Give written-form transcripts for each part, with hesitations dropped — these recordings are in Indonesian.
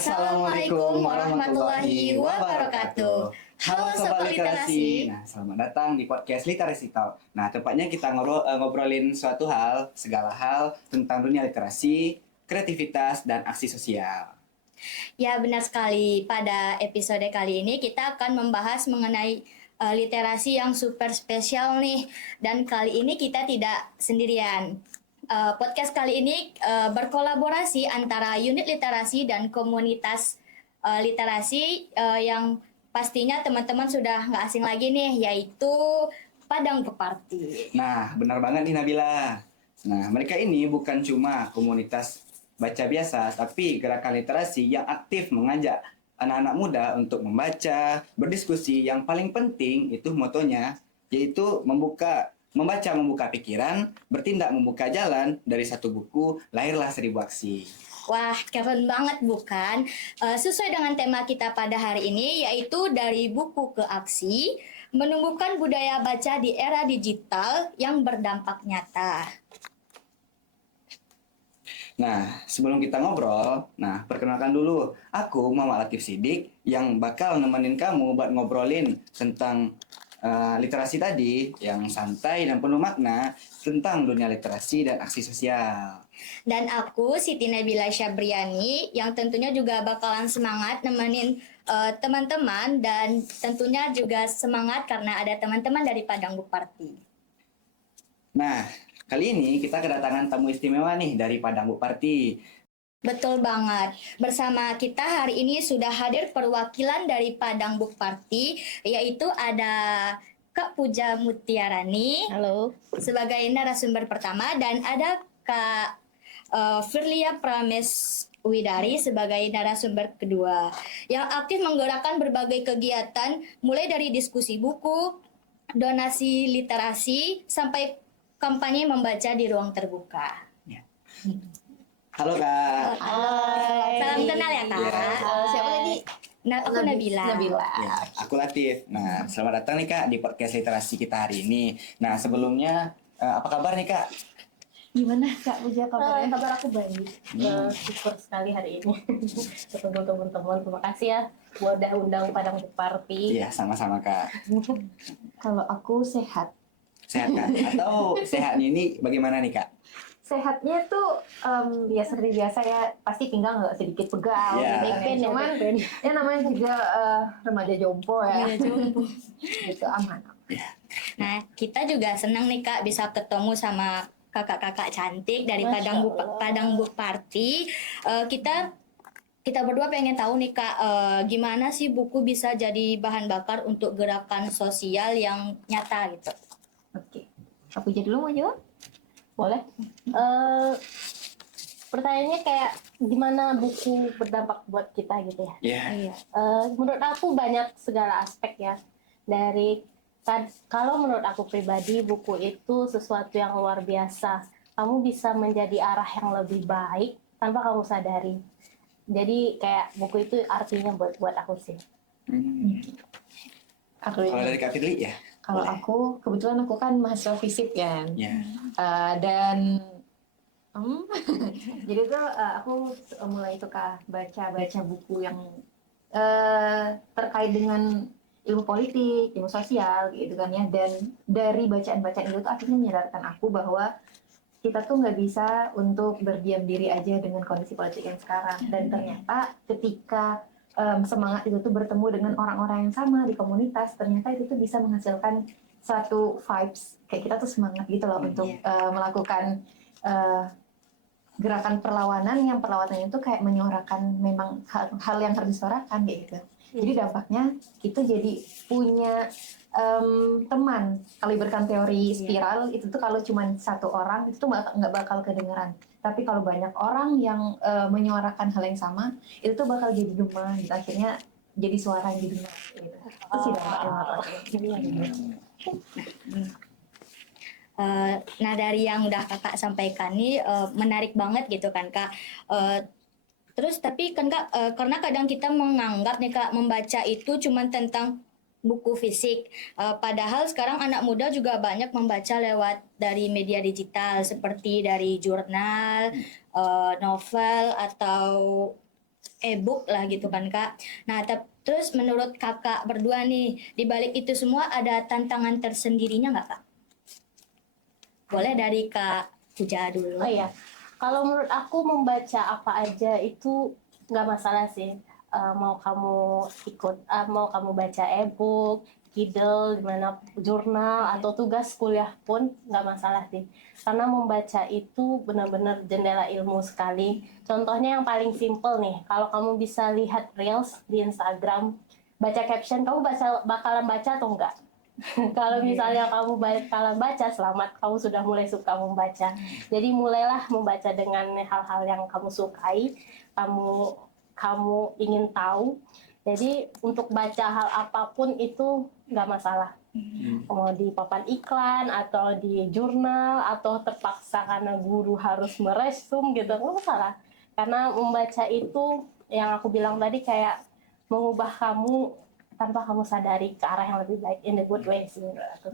Assalamualaikum warahmatullahi wabarakatuh. Halo Sobat Literasi. Nah, selamat datang di podcast Literasi Talk. Nah, tepatnya kita ngobrolin suatu hal, segala hal tentang dunia literasi, kreativitas, dan aksi sosial. Ya, benar sekali. Pada episode kali ini kita akan membahas mengenai literasi yang super spesial nih. Dan kali ini kita tidak sendirian. Podcast kali ini berkolaborasi antara unit literasi dan komunitas literasi yang pastinya teman-teman sudah nggak asing lagi nih, yaitu Padang Book Party. Nah, benar banget nih Nabila. Nah, mereka ini bukan cuma komunitas baca biasa, tapi gerakan literasi yang aktif mengajak anak-anak muda untuk membaca, berdiskusi. Yang paling penting itu motonya, yaitu membaca membuka pikiran, bertindak membuka jalan. Dari satu buku lahirlah 1000 aksi. Wah, keren banget bukan? Sesuai dengan tema kita pada hari ini, yaitu dari buku ke aksi, menumbuhkan budaya baca di era digital yang berdampak nyata. Nah, sebelum kita ngobrol, perkenalkan dulu, aku Muhammad Latif Sidik yang bakal nemenin kamu buat ngobrolin tentang literasi tadi yang santai dan penuh makna tentang dunia literasi dan aksi sosial. Dan aku Siti Nabila Syabriani yang tentunya juga bakalan semangat nemenin teman-teman dan tentunya juga semangat karena ada teman-teman dari Padang Book Party. Nah, kali ini kita kedatangan tamu istimewa nih dari Padang Book Party. Betul banget. Bersama kita hari ini sudah hadir perwakilan dari Padang Book Party, yaitu ada Kak Puja Mutiarani. Halo. Sebagai narasumber pertama, dan ada Kak Firlia Prameswidari sebagai narasumber kedua, yang aktif menggerakkan berbagai kegiatan mulai dari diskusi buku, donasi literasi, sampai kampanye membaca di ruang terbuka. Ya. Halo Kak. Hai. Salam kenal ya Kak. Ya. Siapa tadi? Nah, aku Nabila. Ya, aku Latif. Nah, selamat datang nih Kak di podcast literasi kita hari ini. Nah, sebelumnya apa kabar nih Kak? Gimana Kak Puja kabarnya? Kabar aku baik. Syukur sekali hari ini ketemu teman-teman. Terima kasih ya buat udah undang Padang Book Party. Iya, sama-sama Kak. Kalau aku sehat. Sehat Kak? Atau sehatnya ini bagaimana nih Kak? Sehatnya tuh ya seperti biasa ya, pasti pinggang nggak sedikit pegal. Iya. Cuman ya namanya juga remaja jompo ya. Iya, jompo. Gitu aman. Nah, kita juga senang nih Kak bisa ketemu sama kakak-kakak cantik dari Padang Book Party. Kita berdua pengen tahu nih Kak, gimana sih buku bisa jadi bahan bakar untuk gerakan sosial yang nyata gitu. Oke. Kak Puja dulu mau jawab? Boleh. Pertanyaannya kayak gimana buku berdampak buat kita gitu ya? Iya. Menurut aku banyak segala aspek ya. Kalau menurut aku pribadi, buku itu sesuatu yang luar biasa. Kamu bisa menjadi arah yang lebih baik tanpa kamu sadari. Jadi kayak buku itu artinya buat aku sih. Aku Kalau dari Kak Firly ya? Kalau Boleh. aku kebetulan aku kan mahasiswa fisip kan. Ya. Dan jadi tuh aku mulai suka baca buku yang terkait dengan ilmu politik, ilmu sosial gitu kan ya. Dan dari bacaan-bacaan itu tuh akhirnya menyadarkan aku bahwa kita tuh nggak bisa untuk berdiam diri aja dengan kondisi politik yang sekarang. Dan ternyata ketika semangat itu tuh bertemu dengan orang-orang yang sama di komunitas, ternyata itu tuh bisa menghasilkan suatu vibes kayak kita tuh semangat gitu loh untuk melakukan gerakan perlawanan yang perlawanannya itu kayak menyuarakan memang hal yang harus disuarakan kayak gitu. Jadi dampaknya kita jadi punya teman. Kalau ibaratkan teori spiral itu tuh kalau cuma satu orang itu tuh nggak bakal kedengeran. Tapi kalau banyak orang yang menyuarakan hal yang sama, itu tuh bakal jadi gema. Gitu. Akhirnya jadi suara yang didengar. Gitu. Itu sih dampaknya. Nah, dari yang udah kakak sampaikan nih menarik banget gitu kan Kak. Terus tapi kan Kak, karena kadang kita menganggap nih Kak, membaca itu cuma tentang buku fisik. Padahal sekarang anak muda juga banyak membaca lewat dari media digital seperti dari jurnal, novel, atau e-book lah gitu kan Kak. Nah, terus menurut Kakak berdua nih, di balik itu semua ada tantangan tersendirinya nggak Kak? Boleh dari Kak Puja dulu. Oh iya, kalau menurut aku membaca apa aja itu nggak masalah sih. Mau kamu mau kamu baca e-book, Kindle, dimana jurnal atau tugas kuliah pun nggak masalah sih. Karena membaca itu benar-benar jendela ilmu sekali. Contohnya yang paling simple nih, kalau kamu bisa lihat reels di Instagram, baca caption, kamu bakalan baca atau enggak? Kalau misalnya kamu bakalan baca, selamat, kamu sudah mulai suka membaca. Jadi mulailah membaca dengan hal-hal yang kamu sukai, kamu kamu ingin tahu. Jadi untuk baca hal apapun itu nggak masalah. Mau di papan iklan atau di jurnal atau terpaksa karena guru harus meresum gitu, nggak masalah. Karena membaca itu yang aku bilang tadi kayak mengubah kamu tanpa kamu sadari ke arah yang lebih baik, in the good way sih menurut aku.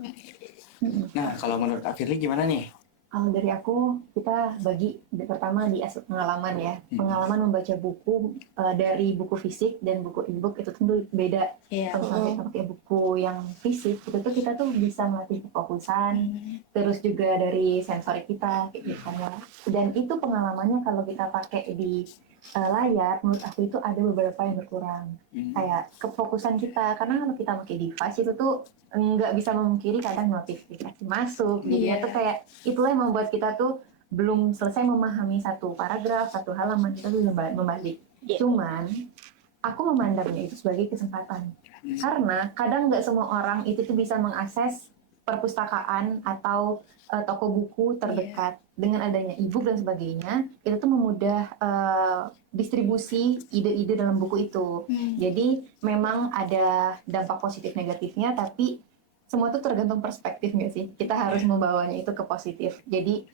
Nah, kalau menurut Kak Firly gimana nih? Kalau dari aku, kita bagi pertama di aspek pengalaman ya. Pengalaman membaca buku dari buku fisik dan buku e-book itu tentu beda. Iya. Kalau misalnya kita pakai buku yang fisik, itu tuh kita tuh bisa melatih kefokusan, terus juga dari sensori kita, kayak gitu kan ya. Dan itu pengalamannya kalau kita pakai di layar, menurut aku itu ada beberapa yang berkurang. Kayak kefokusan kita, karena kalau kita pakai device itu tuh nggak bisa memungkiri kadang notifikasi masuk. Jadi Iya. itu kayak itulah yang membuat kita tuh belum selesai memahami satu paragraf, satu halaman, kita tuh membalik. Iya. Cuman aku memandangnya itu sebagai kesempatan. Karena kadang nggak semua orang itu tuh bisa mengakses perpustakaan atau toko buku terdekat. Dengan adanya e-book dan sebagainya, itu tuh memudah distribusi ide-ide dalam buku itu. Jadi memang ada dampak positif negatifnya, tapi semua itu tergantung perspektif nggak sih? Kita harus membawanya itu ke positif. Jadi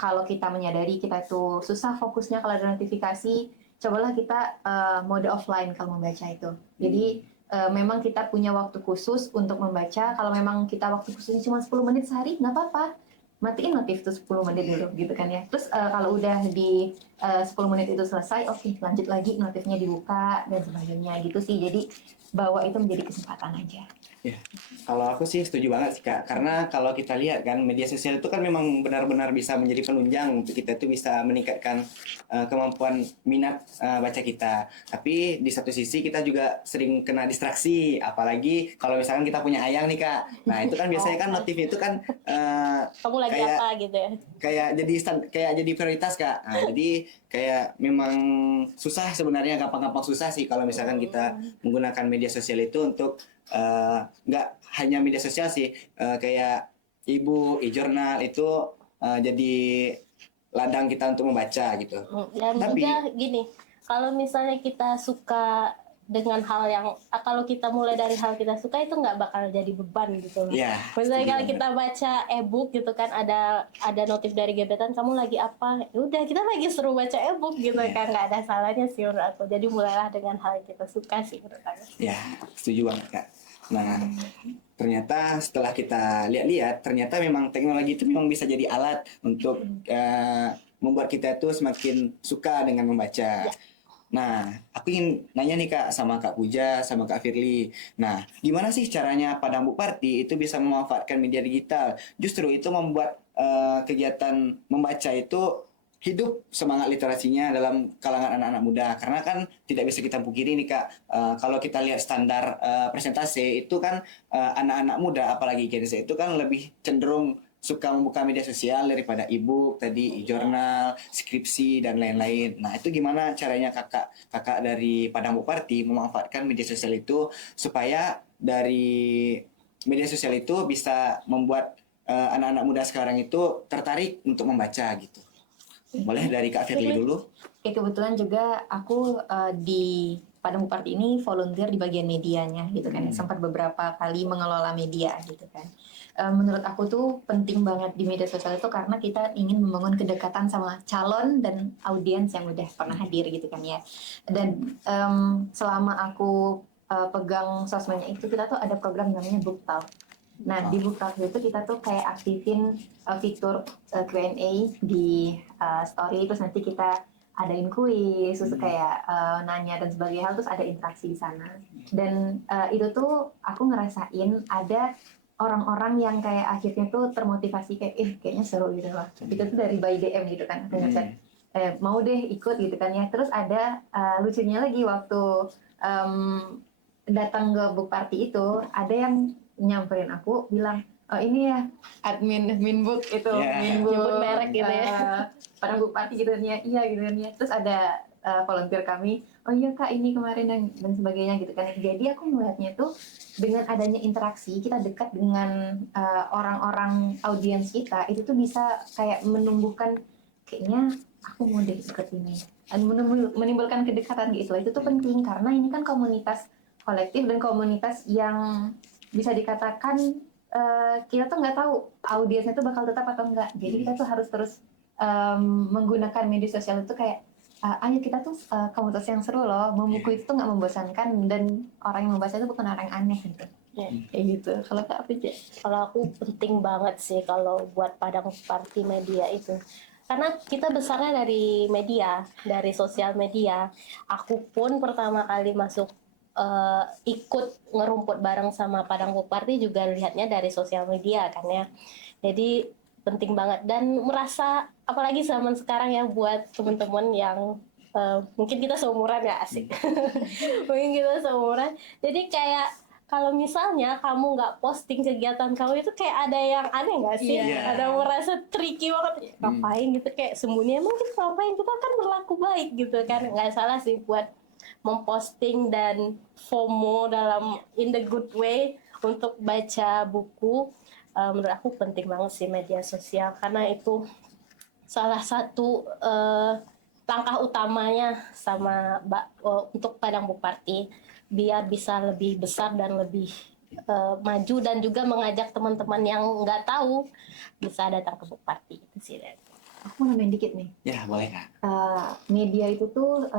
kalau kita menyadari kita itu susah fokusnya kalau ada notifikasi, cobalah kita mode offline kalau membaca itu. Jadi memang kita punya waktu khusus untuk membaca. Kalau memang kita waktu khususnya cuma 10 menit sehari, nggak apa-apa. Matiin notif tuh 10 menit dulu gitu kan ya. Terus kalau udah di 10 menit itu selesai, oke, lanjut lagi, notifnya dibuka dan sebagainya gitu sih. Jadi bawa itu menjadi kesempatan aja. Ya, kalau aku sih setuju banget sih Kak, karena kalau kita lihat kan media sosial itu kan memang benar-benar bisa menjadi penunjang untuk kita tuh bisa meningkatkan kemampuan minat baca kita. Tapi di satu sisi kita juga sering kena distraksi, apalagi kalau misalkan kita punya ayang nih Kak. Nah itu kan biasanya kan notif itu kan Kamu lagi kayak apa gitu ya? kayak jadi prioritas Kak. Nah, jadi kayak memang susah sebenarnya, gampang-gampang susah sih kalau misalkan kita menggunakan media sosial itu untuk nggak hanya media sosial sih, kayak e-book, e-journal itu jadi ladang kita untuk membaca gitu. Dan Tapi- juga gini, kalau misalnya kita suka dengan hal yang kalau kita mulai dari hal kita suka itu nggak bakal jadi beban gitu loh. Iya, Misalnya setuju kalau banget. kita baca e-book gitu kan ada notif dari gebetan, kamu lagi apa? Ya udah, kita lagi seru baca e-book gitu Iya. kan, nggak ada salahnya sih menurut aku. Jadi mulailah dengan hal yang kita suka sih menurut aku. Ya, setuju banget Kak. Nah, ternyata setelah kita lihat-lihat, ternyata memang teknologi itu memang bisa jadi alat untuk membuat kita itu semakin suka dengan membaca. Nah, aku ingin nanya nih Kak sama Kak Puja, sama Kak Firly. Nah, gimana sih caranya Padang Bukparti itu bisa memanfaatkan media digital? Justru itu membuat kegiatan membaca itu hidup semangat literasinya dalam kalangan anak-anak muda. Karena kan tidak bisa kita pungkiri nih Kak, kalau kita lihat standar presentasi itu kan anak-anak muda, apalagi Gen Z itu kan lebih cenderung suka membuka media sosial daripada e-book tadi, e-journal, skripsi dan lain-lain. Nah, itu gimana caranya kakak dari Padang Bukparti memanfaatkan media sosial itu supaya dari media sosial itu bisa membuat anak-anak muda sekarang itu tertarik untuk membaca gitu. Boleh dari Kak Firly dulu? Oke, kebetulan juga aku di Padang Bukparti ini volunteer di bagian medianya gitu kan. Sempat beberapa kali mengelola media gitu kan. Menurut aku tuh penting banget di media sosial itu karena kita ingin membangun kedekatan sama calon dan audiens yang udah pernah hadir gitu kan ya. Dan selama aku pegang sosmednya itu, kita tuh ada program namanya Book Talk. Nah, di Book Talk itu kita tuh kayak aktifin fitur Q&A di story, terus nanti kita adain kuis, terus kayak nanya dan sebagainya hal, terus ada interaksi di sana. Dan itu tuh aku ngerasain ada orang-orang yang kayak akhirnya tuh termotivasi kayak kayaknya seru gitu loh. Itu tuh dari by DM gitu kan, aku ngechat mau deh ikut gitu kan ya. Terus ada lucunya lagi waktu datang ke book party itu, ada yang nyamperin aku bilang, oh ini ya admin book itu, book Nyebut merek gitu ya. pada book party gitu kan ya, iya gitu kan ya. Terus ada volunteer kami, oh iya kak ini kemarin dan sebagainya gitu kan. Jadi aku melihatnya tuh dengan adanya interaksi kita dekat dengan orang-orang audiens kita, itu tuh bisa kayak menumbuhkan kayaknya aku mau deh ikut ini, dan menimbulkan kedekatan gitu. Itu tuh penting karena ini kan komunitas kolektif dan komunitas yang bisa dikatakan kita tuh nggak tahu audiensnya tuh bakal tetap atau enggak. Jadi kita tuh harus terus menggunakan media sosial itu kayak ayo kita tuh komunitas yang seru loh. Membuku itu tuh nggak membosankan dan orang yang membaca itu bukan orang yang aneh gitu. Kayak gitu. Kalau Kak apa aja? Kalau aku penting banget sih kalau buat Padang Party media itu. Karena kita besarnya dari media, dari sosial media. Aku pun pertama kali masuk ikut ngerumput bareng sama Padang Book Party juga lihatnya dari sosial media kan ya. Jadi penting banget dan merasa apalagi zaman sekarang ya buat teman-teman yang mungkin kita seumuran ya asik. Mungkin kita seumuran. Jadi kayak kalau misalnya kamu nggak posting kegiatan kamu itu kayak ada yang aneh nggak sih? Iya. Ada yang merasa tricky banget. Ngapain gitu kayak sembunyi emang kita ngapain? Kita kan berlaku baik gitu kan. Nggak salah sih buat memposting dan FOMO dalam in the good way untuk baca buku. Menurut aku penting banget sih media sosial karena itu salah satu langkah utamanya sama untuk Padang Book Party biar bisa lebih besar dan lebih maju dan juga mengajak teman-teman yang nggak tahu bisa datang ke book party itu sih. Aku mau nambahin dikit nih. Ya, boleh Kak. Media itu tuh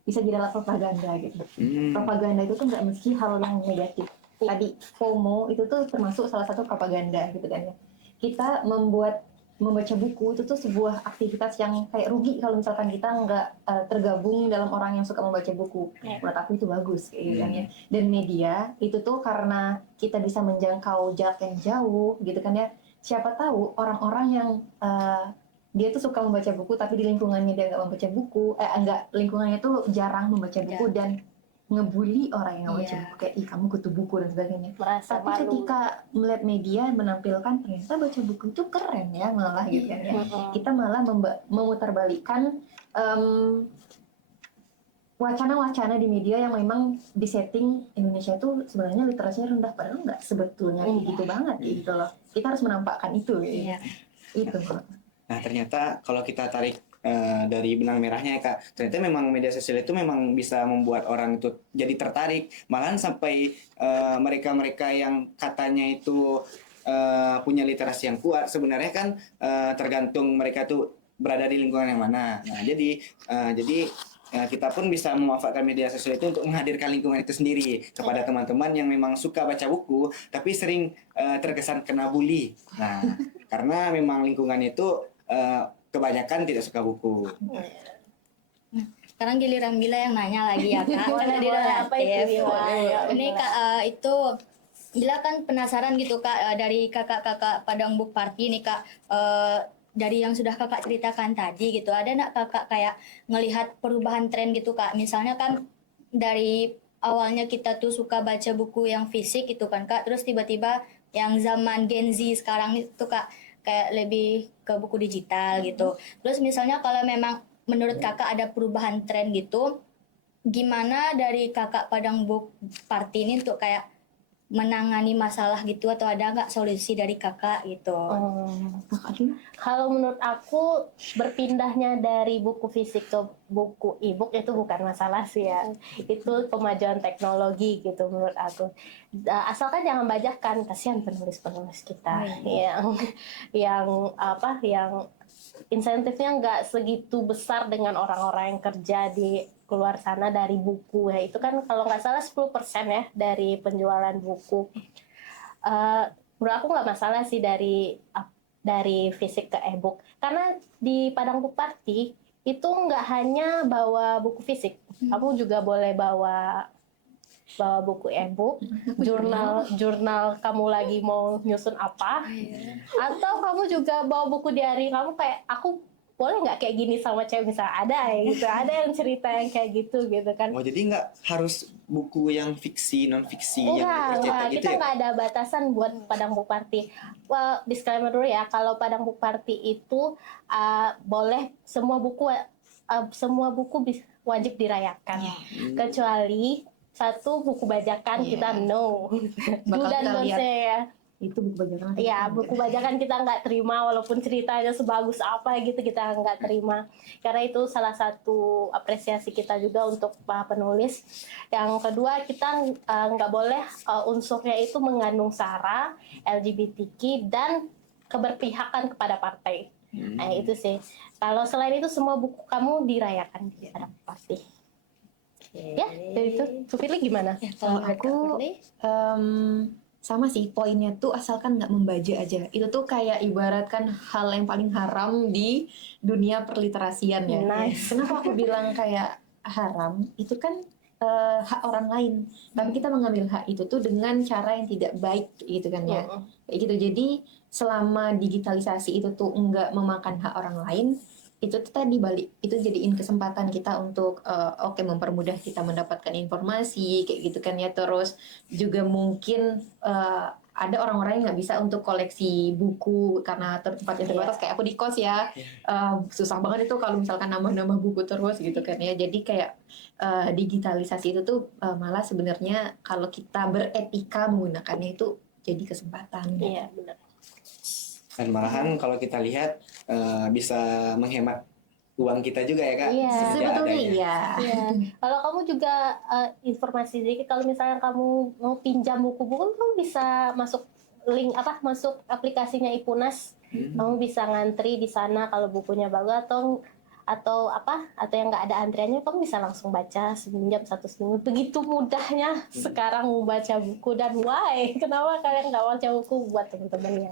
bisa jadi alat propaganda gitu. Propaganda itu tuh nggak mesti hal yang negatif. Tadi FOMO itu tuh termasuk salah satu propaganda gitu kan ya. Kita membaca buku itu tuh sebuah aktivitas yang kayak rugi kalau misalkan kita nggak tergabung dalam orang yang suka membaca buku. Menurut aku itu bagus kayak gitu kan ya. Dan media itu tuh karena kita bisa menjangkau jarak yang jauh gitu kan ya. Siapa tahu orang-orang yang dia tuh suka membaca buku tapi di lingkungannya dia nggak membaca buku, enggak, lingkungannya tuh jarang membaca buku dan ngebully orang yang nggak baca buku kayak ih kamu kutu buku dan sebagainya. Merasa Tapi malu. ketika melihat media menampilkan ternyata baca buku itu keren ya malah gitu kan ya. Kita malah memutarbalikkan wacana-wacana di media yang memang disetting Indonesia tuh sebenarnya literasinya rendah, padahal nggak sebetulnya gitu banget gitu loh. Kita harus menampakkan itu gitu. Itu. Nah, ternyata kalau kita tarik dari benang merahnya ya Kak, ternyata memang media sosial itu memang bisa membuat orang itu jadi tertarik. Malahan sampai mereka-mereka yang katanya itu punya literasi yang kuat, sebenarnya kan tergantung mereka tuh berada di lingkungan yang mana. Nah, jadi kita pun bisa memanfaatkan media sosial itu untuk menghadirkan lingkungan itu sendiri kepada teman-teman yang memang suka baca buku, tapi sering terkesan kena bully. Nah, karena memang lingkungan itu kebanyakan tidak suka buku. Sekarang giliran Bila yang nanya lagi ya Kak. Boleh, Karena dia boleh. Apa itu, relatif. Bila? Ini Kak itu Bila kan penasaran gitu Kak dari kakak-kakak Padang Book Party nih Kak. Dari yang sudah kakak ceritakan tadi gitu, ada nggak kakak kayak ngelihat perubahan tren gitu Kak? Misalnya kan dari awalnya kita tuh suka baca buku yang fisik gitu kan Kak, terus tiba-tiba yang zaman Gen Z sekarang itu Kak kayak lebih ke buku digital gitu. Terus misalnya kalau memang menurut kakak ada perubahan tren gitu, gimana dari kakak Padang Book Party ini untuk kayak menangani masalah gitu, atau ada nggak solusi dari kakak gitu? Kalau menurut aku berpindahnya dari buku fisik ke buku e-book itu bukan masalah sih ya. Itu kemajuan teknologi gitu menurut aku. Asalkan jangan bajakan, kasihan penulis-penulis kita yang insentifnya nggak segitu besar dengan orang-orang yang kerja di keluar sana dari buku ya. Itu kan kalau nggak salah 10% ya dari penjualan buku. Menurut aku nggak masalah sih dari fisik ke e-book, karena di Padang Book Party itu nggak hanya bawa buku fisik, kamu juga boleh bawa buku e-book, jurnal kamu lagi mau nyusun apa, atau kamu juga bawa buku diary kamu, kayak aku boleh nggak kayak gini sama cewek, misalnya ada ya gitu, ada yang cerita yang kayak gitu kan. Oh, jadi nggak harus buku yang fiksi, non fiksi yang Enggak, bercerita gitu kita ya? nggak ada batasan buat Padang Book Party. Well, disclaimer dulu ya, kalau Padang Book Party itu boleh semua buku wajib dirayakan, kecuali satu buku bajakan kita no. Do Bakal dan kita don't lihat. say ya. Itu buku bajakan. Ya, buku bajakan kita nggak terima, walaupun ceritanya sebagus apa gitu kita nggak terima. Karena itu salah satu apresiasi kita juga untuk para penulis. Yang kedua, kita nggak boleh unsurnya itu mengandung sara, LGBTQ, dan keberpihakan kepada partai. Nah, itu sih. Kalau selain itu, semua buku kamu dirayakan di Padang Party. Ya, dari itu. Sufili gimana? Kalau aku sama sih, poinnya tuh asalkan nggak membaja aja. Itu tuh kayak ibaratkan hal yang paling haram di dunia perliterasian ya. Nice. Kenapa aku bilang kayak haram? Itu kan hak orang lain. Tapi kita mengambil hak itu tuh dengan cara yang tidak baik gitu kan ya. Kayak gitu. Jadi selama digitalisasi itu tuh nggak memakan hak orang lain, itu tuh tadi balik, itu jadiin kesempatan kita untuk oke, mempermudah kita mendapatkan informasi kayak gitu kan ya. Terus juga mungkin ada orang-orang yang nggak bisa untuk koleksi buku karena tempatnya terbatas, kayak aku di kos ya. Susah banget itu kalau misalkan nambah-nambah buku terus gitu kan ya. Jadi kayak digitalisasi itu tuh malah sebenarnya kalau kita beretika menggunakannya itu jadi kesempatan. Iya, benar. Dan malahan kalau kita lihat bisa menghemat uang kita juga ya Kak. Iya. Sejak Sebetulnya adanya. iya. Iya. Kalau kamu juga informasi sedikit, kalau misalnya kamu mau pinjam buku-buku, kamu bisa masuk masuk aplikasinya Ipunas. Kamu bisa ngantri di sana kalau bukunya bagus, atau yang nggak ada antriannya, kamu bisa langsung baca semenjam 1 minggu. Begitu mudahnya sekarang membaca buku. Dan why? Kenapa kalian nggak baca buku? Buat teman-teman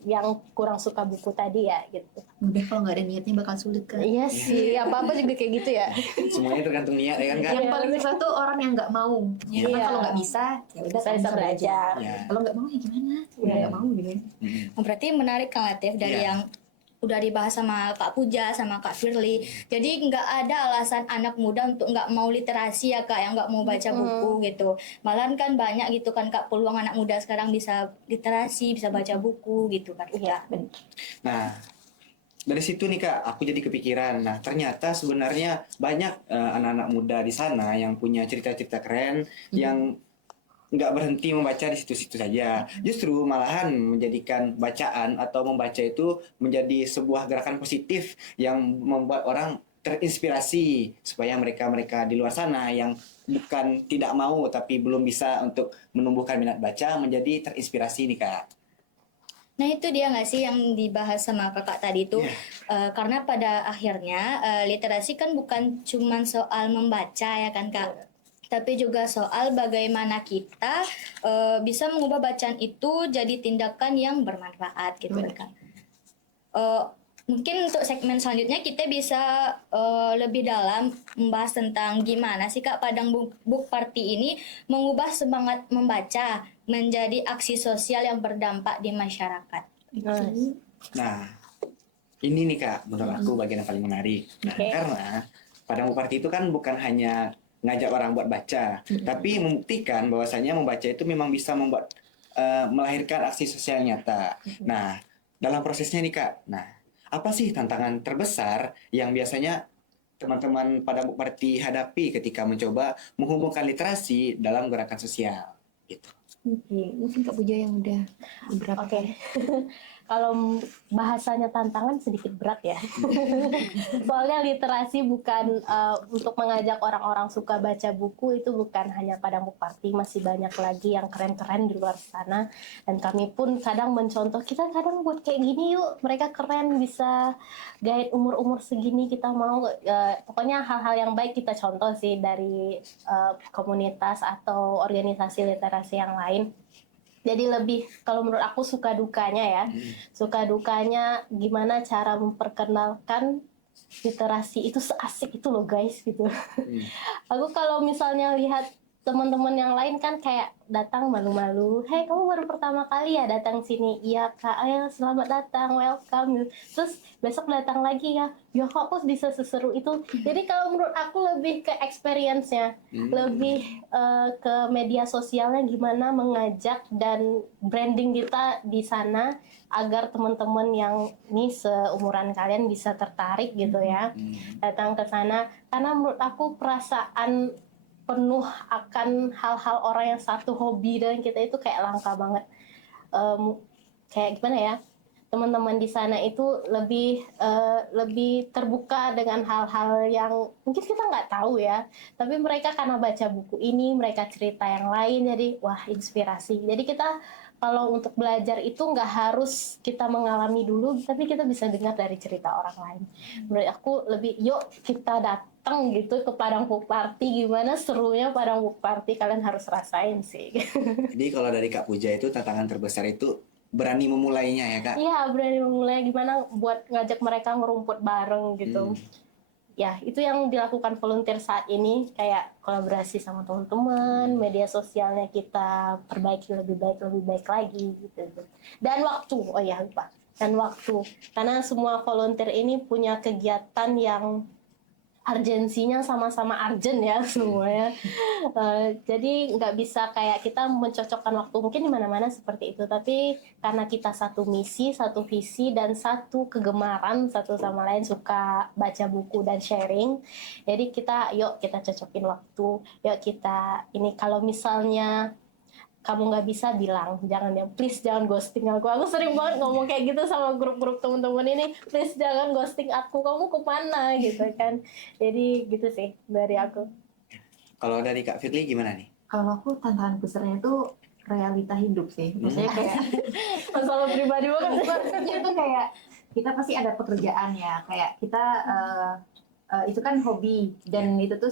yang kurang suka buku tadi ya gitu. Mudah, kalau nggak ada niatnya bakal sulit kan. Iya sih, apa-apa juga kayak gitu ya. Semuanya tergantung niat ya kan Kak. Yang paling susah tuh orang yang nggak mau. Iya. Karena kalau nggak bisa, ya udah Saya bisa kamu belajar. Ya. Kalau nggak mau ya gimana? Udah nggak mau gitu. Berarti menarik Kang Latif dari Iya. yang udah dibahas sama Kak Puja, sama Kak Firly. Jadi nggak ada alasan anak muda untuk nggak mau literasi ya Kak, yang nggak mau baca buku gitu. Malahan kan banyak gitu kan Kak, peluang anak muda sekarang bisa literasi, bisa baca buku gitu kan. Iya. Nah, dari situ nih Kak, aku jadi kepikiran. Nah, ternyata sebenarnya banyak anak-anak muda di sana yang punya cerita-cerita keren, yang nggak berhenti membaca di situ-situ saja. Justru malahan menjadikan bacaan atau membaca itu menjadi sebuah gerakan positif yang membuat orang terinspirasi supaya mereka di luar sana yang bukan tidak mau tapi belum bisa untuk menumbuhkan minat baca menjadi terinspirasi nih Kak. Nah itu dia nggak sih yang dibahas sama kakak tadi itu. Karena pada akhirnya literasi kan bukan cuma soal membaca ya kan Kak, tapi juga soal bagaimana kita bisa mengubah bacaan itu jadi tindakan yang bermanfaat gitu kan. Mungkin untuk segmen selanjutnya kita bisa lebih dalam membahas tentang gimana sih Kak Padang Book Party ini mengubah semangat membaca menjadi aksi sosial yang berdampak di masyarakat. Nah, ini nih Kak, menurut aku bagian yang paling menarik. Nah, karena Padang Book Party itu kan bukan hanya ngajak orang buat baca, tapi membuktikan bahwasanya membaca itu memang bisa membuat melahirkan aksi sosial nyata. Nah, dalam prosesnya nih Kak, apa sih tantangan terbesar yang biasanya teman-teman Padang Book Party hadapi ketika mencoba menghubungkan literasi dalam gerakan sosial? Gitu. Oke, mungkin Kak Puja yang udah beberapa. Oke. Kalau bahasanya tantangan sedikit berat ya. Soalnya literasi bukan untuk mengajak orang-orang suka baca buku, itu bukan hanya Padang Book Party, masih banyak lagi yang keren-keren di luar sana. Dan kami pun kadang mencontoh, kita kadang buat kayak gini yuk, mereka keren, bisa guide umur-umur segini, kita mau. Pokoknya hal-hal yang baik kita contoh sih dari komunitas atau organisasi literasi yang lain. Jadi lebih, kalau menurut aku suka dukanya ya, suka dukanya gimana cara memperkenalkan literasi itu seasik itu loh guys gitu. Aku kalau misalnya lihat teman-teman yang lain kan kayak datang malu-malu, "Hei, kamu baru pertama kali ya datang sini?" "Iya kak." "Ayo selamat datang, welcome." Terus besok datang lagi ya, "Ya kok bisa seseru itu?" Jadi kalau menurut aku lebih ke experience-nya, lebih ke media sosialnya gimana mengajak dan branding kita di sana agar teman-teman yang nih seumuran kalian bisa tertarik gitu ya datang ke sana, karena menurut aku perasaan penuh akan hal-hal orang yang satu hobi dan kita itu kayak langka banget. Kayak gimana ya, teman-teman di sana itu lebih terbuka dengan hal-hal yang mungkin kita nggak tahu ya, tapi mereka karena baca buku ini mereka cerita yang lain, jadi wah inspirasi. Jadi kita kalau untuk belajar itu nggak harus kita mengalami dulu, tapi kita bisa dengar dari cerita orang lain. Menurut aku lebih yuk kita datang gitu ke Padang Book Party, gimana serunya Padang Book Party, kalian harus rasain sih. Jadi kalau dari Kak Puja itu tantangan terbesar itu berani memulainya ya Kak. Iya, berani memulai gimana buat ngajak mereka ngerumput bareng gitu. Ya, itu yang dilakukan volunteer saat ini, kayak kolaborasi sama teman-teman, media sosialnya kita perbaiki lebih baik lagi gitu. Dan waktu, oh ya lupa, dan waktu. Karena semua volunteer ini punya kegiatan yang urgensinya sama-sama urgent ya semuanya. Jadi nggak bisa kayak kita mencocokkan waktu mungkin di mana-mana seperti itu, tapi karena kita satu misi, satu visi, dan satu kegemaran satu sama lain, suka baca buku dan sharing, jadi yuk kita cocokin waktu, yuk kita ini kalau misalnya kamu nggak bisa bilang, please jangan ghosting aku sering banget ngomong kayak gitu sama grup-grup teman-teman ini, please jangan ghosting aku, kamu kemana gitu kan. Jadi gitu sih dari aku. Kalau dari Kak Firly gimana nih? Kalau aku tantangan besarnya itu realita hidup sih. Maksudnya kayak Masalah pribadi banget. maksudnya itu kayak kita pasti ada pekerjaan ya. Kayak kita itu kan hobi dan itu tuh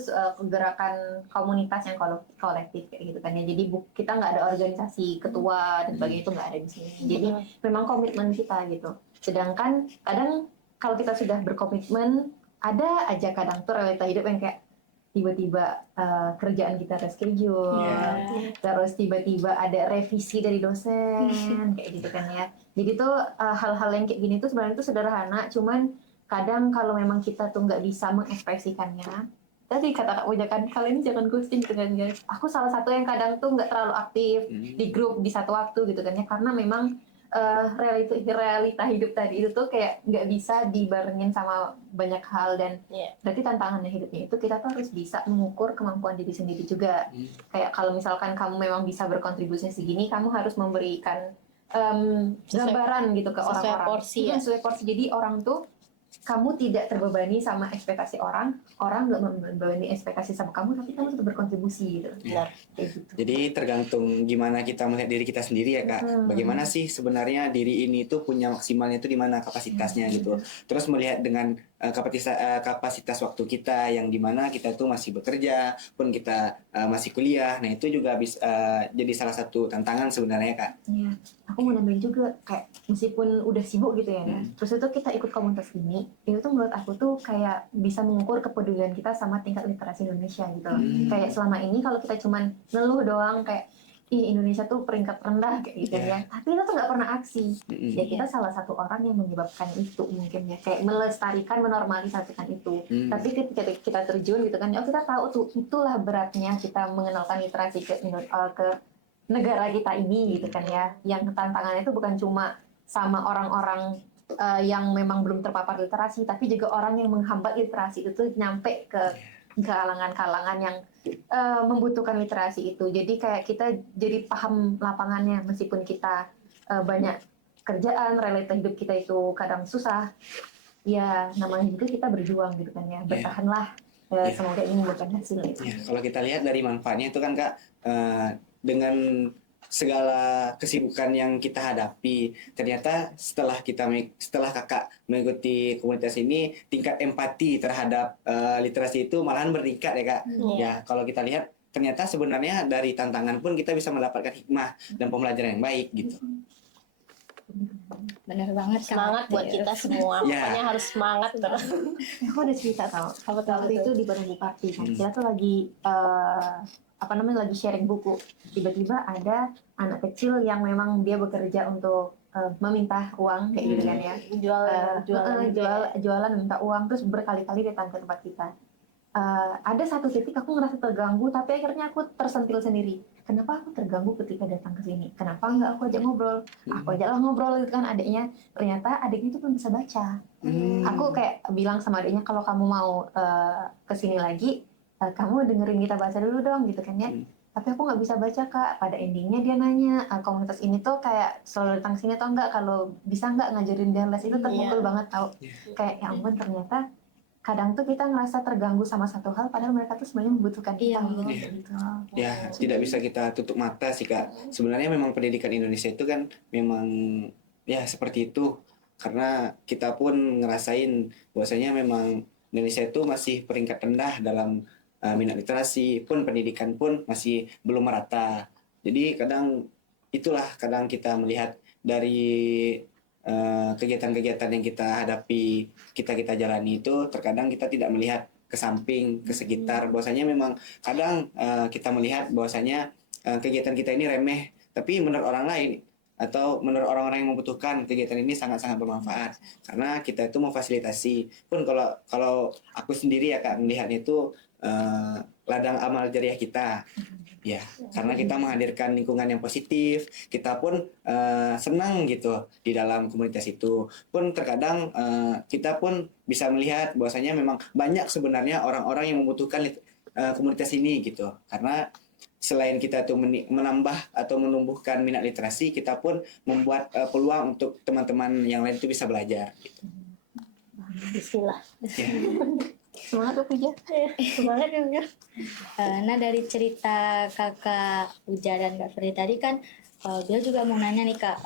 gerakan komunitas yang kolektif kayak gitu kan ya. Jadi kita nggak ada organisasi ketua dan sebagainya, itu nggak ada di sini. Jadi memang komitmen kita gitu. Sedangkan kadang kalau kita sudah berkomitmen, ada aja kadang tuh realita hidup yang kayak tiba-tiba kerjaan kita reschedule, terus tiba-tiba ada revisi dari dosen kayak gitu kan ya. Jadi tuh hal-hal yang kayak gini tuh sebenarnya tuh sederhana, cuman kadang kalau memang kita tuh nggak bisa mengekspresikannya, tadi kata Kak Puja kan, kalian jangan ghosting gitu kan guys. Aku salah satu yang kadang tuh nggak terlalu aktif di grup di satu waktu gitu kan ya, karena memang realita hidup tadi itu tuh kayak nggak bisa dibarengin sama banyak hal, dan berarti tantangannya hidupnya itu kita tuh harus bisa mengukur kemampuan diri sendiri juga. Kayak kalau misalkan kamu memang bisa berkontribusi segini, kamu harus memberikan gambaran gitu ke orang-orang sesuai porsi. Jadi orang tuh, kamu tidak terbebani sama ekspektasi orang nggak membebani ekspektasi sama kamu, tapi kamu tetap berkontribusi gitu. Benar. Kayak gitu. Jadi tergantung gimana kita melihat diri kita sendiri ya Kak. Bagaimana sih sebenarnya diri ini tuh punya maksimalnya itu di mana kapasitasnya gitu. Terus melihat dengan kapasitas waktu kita yang dimana kita tuh masih bekerja pun kita masih kuliah. Nah itu juga bisa jadi salah satu tantangan sebenarnya Kak. Iya. Aku mau nambahin juga, kayak meskipun udah sibuk gitu ya, terus itu kita ikut komunitas ini, itu tuh menurut aku tuh kayak bisa mengukur kepedulian kita sama tingkat literasi Indonesia gitu loh. Kayak selama ini kalau kita cuman ngeluh doang kayak, ih Indonesia tuh peringkat rendah kayak gitu ya, tapi kita tuh nggak pernah aksi. Ya kita salah satu orang yang menyebabkan itu mungkin ya, kayak melestarikan, menormalisasikan itu. Tapi ketika kita terjun gitu kan, kita tahu tuh itulah beratnya kita mengenalkan literasi ke negara kita ini gitu kan ya. Yang tantangannya itu bukan cuma sama orang-orang yang memang belum terpapar literasi, tapi juga orang yang menghambat literasi itu nyampe ke kalangan-kalangan yang membutuhkan literasi itu. Jadi kayak kita jadi paham lapangannya, meskipun kita banyak kerjaan, realita hidup kita itu kadang susah. Ya namanya juga kita berjuang gitu kan ya, bertahanlah. Semoga ini membuahkan hasil. Kalau kita lihat dari manfaatnya itu kan Kak, dengan segala kesibukan yang kita hadapi, ternyata setelah kakak mengikuti komunitas ini, tingkat empati terhadap literasi itu malahan meningkat ya Kak. Ya kalau kita lihat ternyata sebenarnya dari tantangan pun kita bisa mendapatkan hikmah dan pembelajaran yang baik gitu. Bener banget Kak Semangat buat Latif. kita semua. Ya. Pokoknya harus semangat terus. Aku ada cerita tau. Apa tuh? Waktu itu di Bandung Party kan, kita tuh lagi lagi sharing buku. Tiba-tiba ada anak kecil yang memang dia bekerja untuk meminta uang kayak gitu kan ya. Jualan minta uang terus berkali-kali datang ke tempat kita. Ada satu titik aku ngerasa terganggu tapi akhirnya aku tersentil sendiri. Kenapa aku terganggu ketika datang ke sini? Kenapa nggak aku ajak ngobrol? Aku ajaklah ngobrol gitu kan adiknya. Ternyata adiknya itu belum bisa baca. Aku kayak bilang sama adiknya kalau kamu mau ke sini lagi, kamu dengerin kita baca dulu dong gitu kan ya. Tapi aku nggak bisa baca Kak. Pada endingnya dia nanya, komunitas ini tuh kayak selalu datang sini atau enggak? Kalau bisa nggak ngajarin dia les itu terpukul banget tau. Kayak ya ampun ternyata kadang tuh kita ngerasa terganggu sama satu hal padahal mereka tuh sebenarnya membutuhkan kita gitu. Ya, tidak bisa kita tutup mata sih Kak. Sebenarnya memang pendidikan Indonesia itu kan memang ya seperti itu. Karena kita pun ngerasain bahwasanya memang Indonesia itu masih peringkat rendah dalam minat literasi, pun pendidikan pun masih belum merata. Jadi kadang kita melihat dari kegiatan-kegiatan yang kita hadapi, kita jalani itu terkadang kita tidak melihat ke samping, ke sekitar. Bahwasanya memang kadang kita melihat bahwasanya kegiatan kita ini remeh, tapi menurut orang lain atau menurut orang-orang yang membutuhkan kegiatan ini sangat-sangat bermanfaat karena kita itu memfasilitasi. Pun kalau aku sendiri ya Kak melihatnya itu ladang amal jariah kita. Ya, karena kita menghadirkan lingkungan yang positif, kita pun senang gitu di dalam komunitas itu. Pun terkadang kita pun bisa melihat bahwasanya memang banyak sebenarnya orang-orang yang membutuhkan komunitas ini gitu. Karena selain kita tuh menambah atau menumbuhkan minat literasi, kita pun membuat peluang untuk teman-teman yang lain itu bisa belajar. Gitu. Bismillah. Ya. Semangat Puja. Semangat juga. Nah dari cerita kakak Uja dan Kak Ferry tadi kan beliau juga mau nanya nih Kak,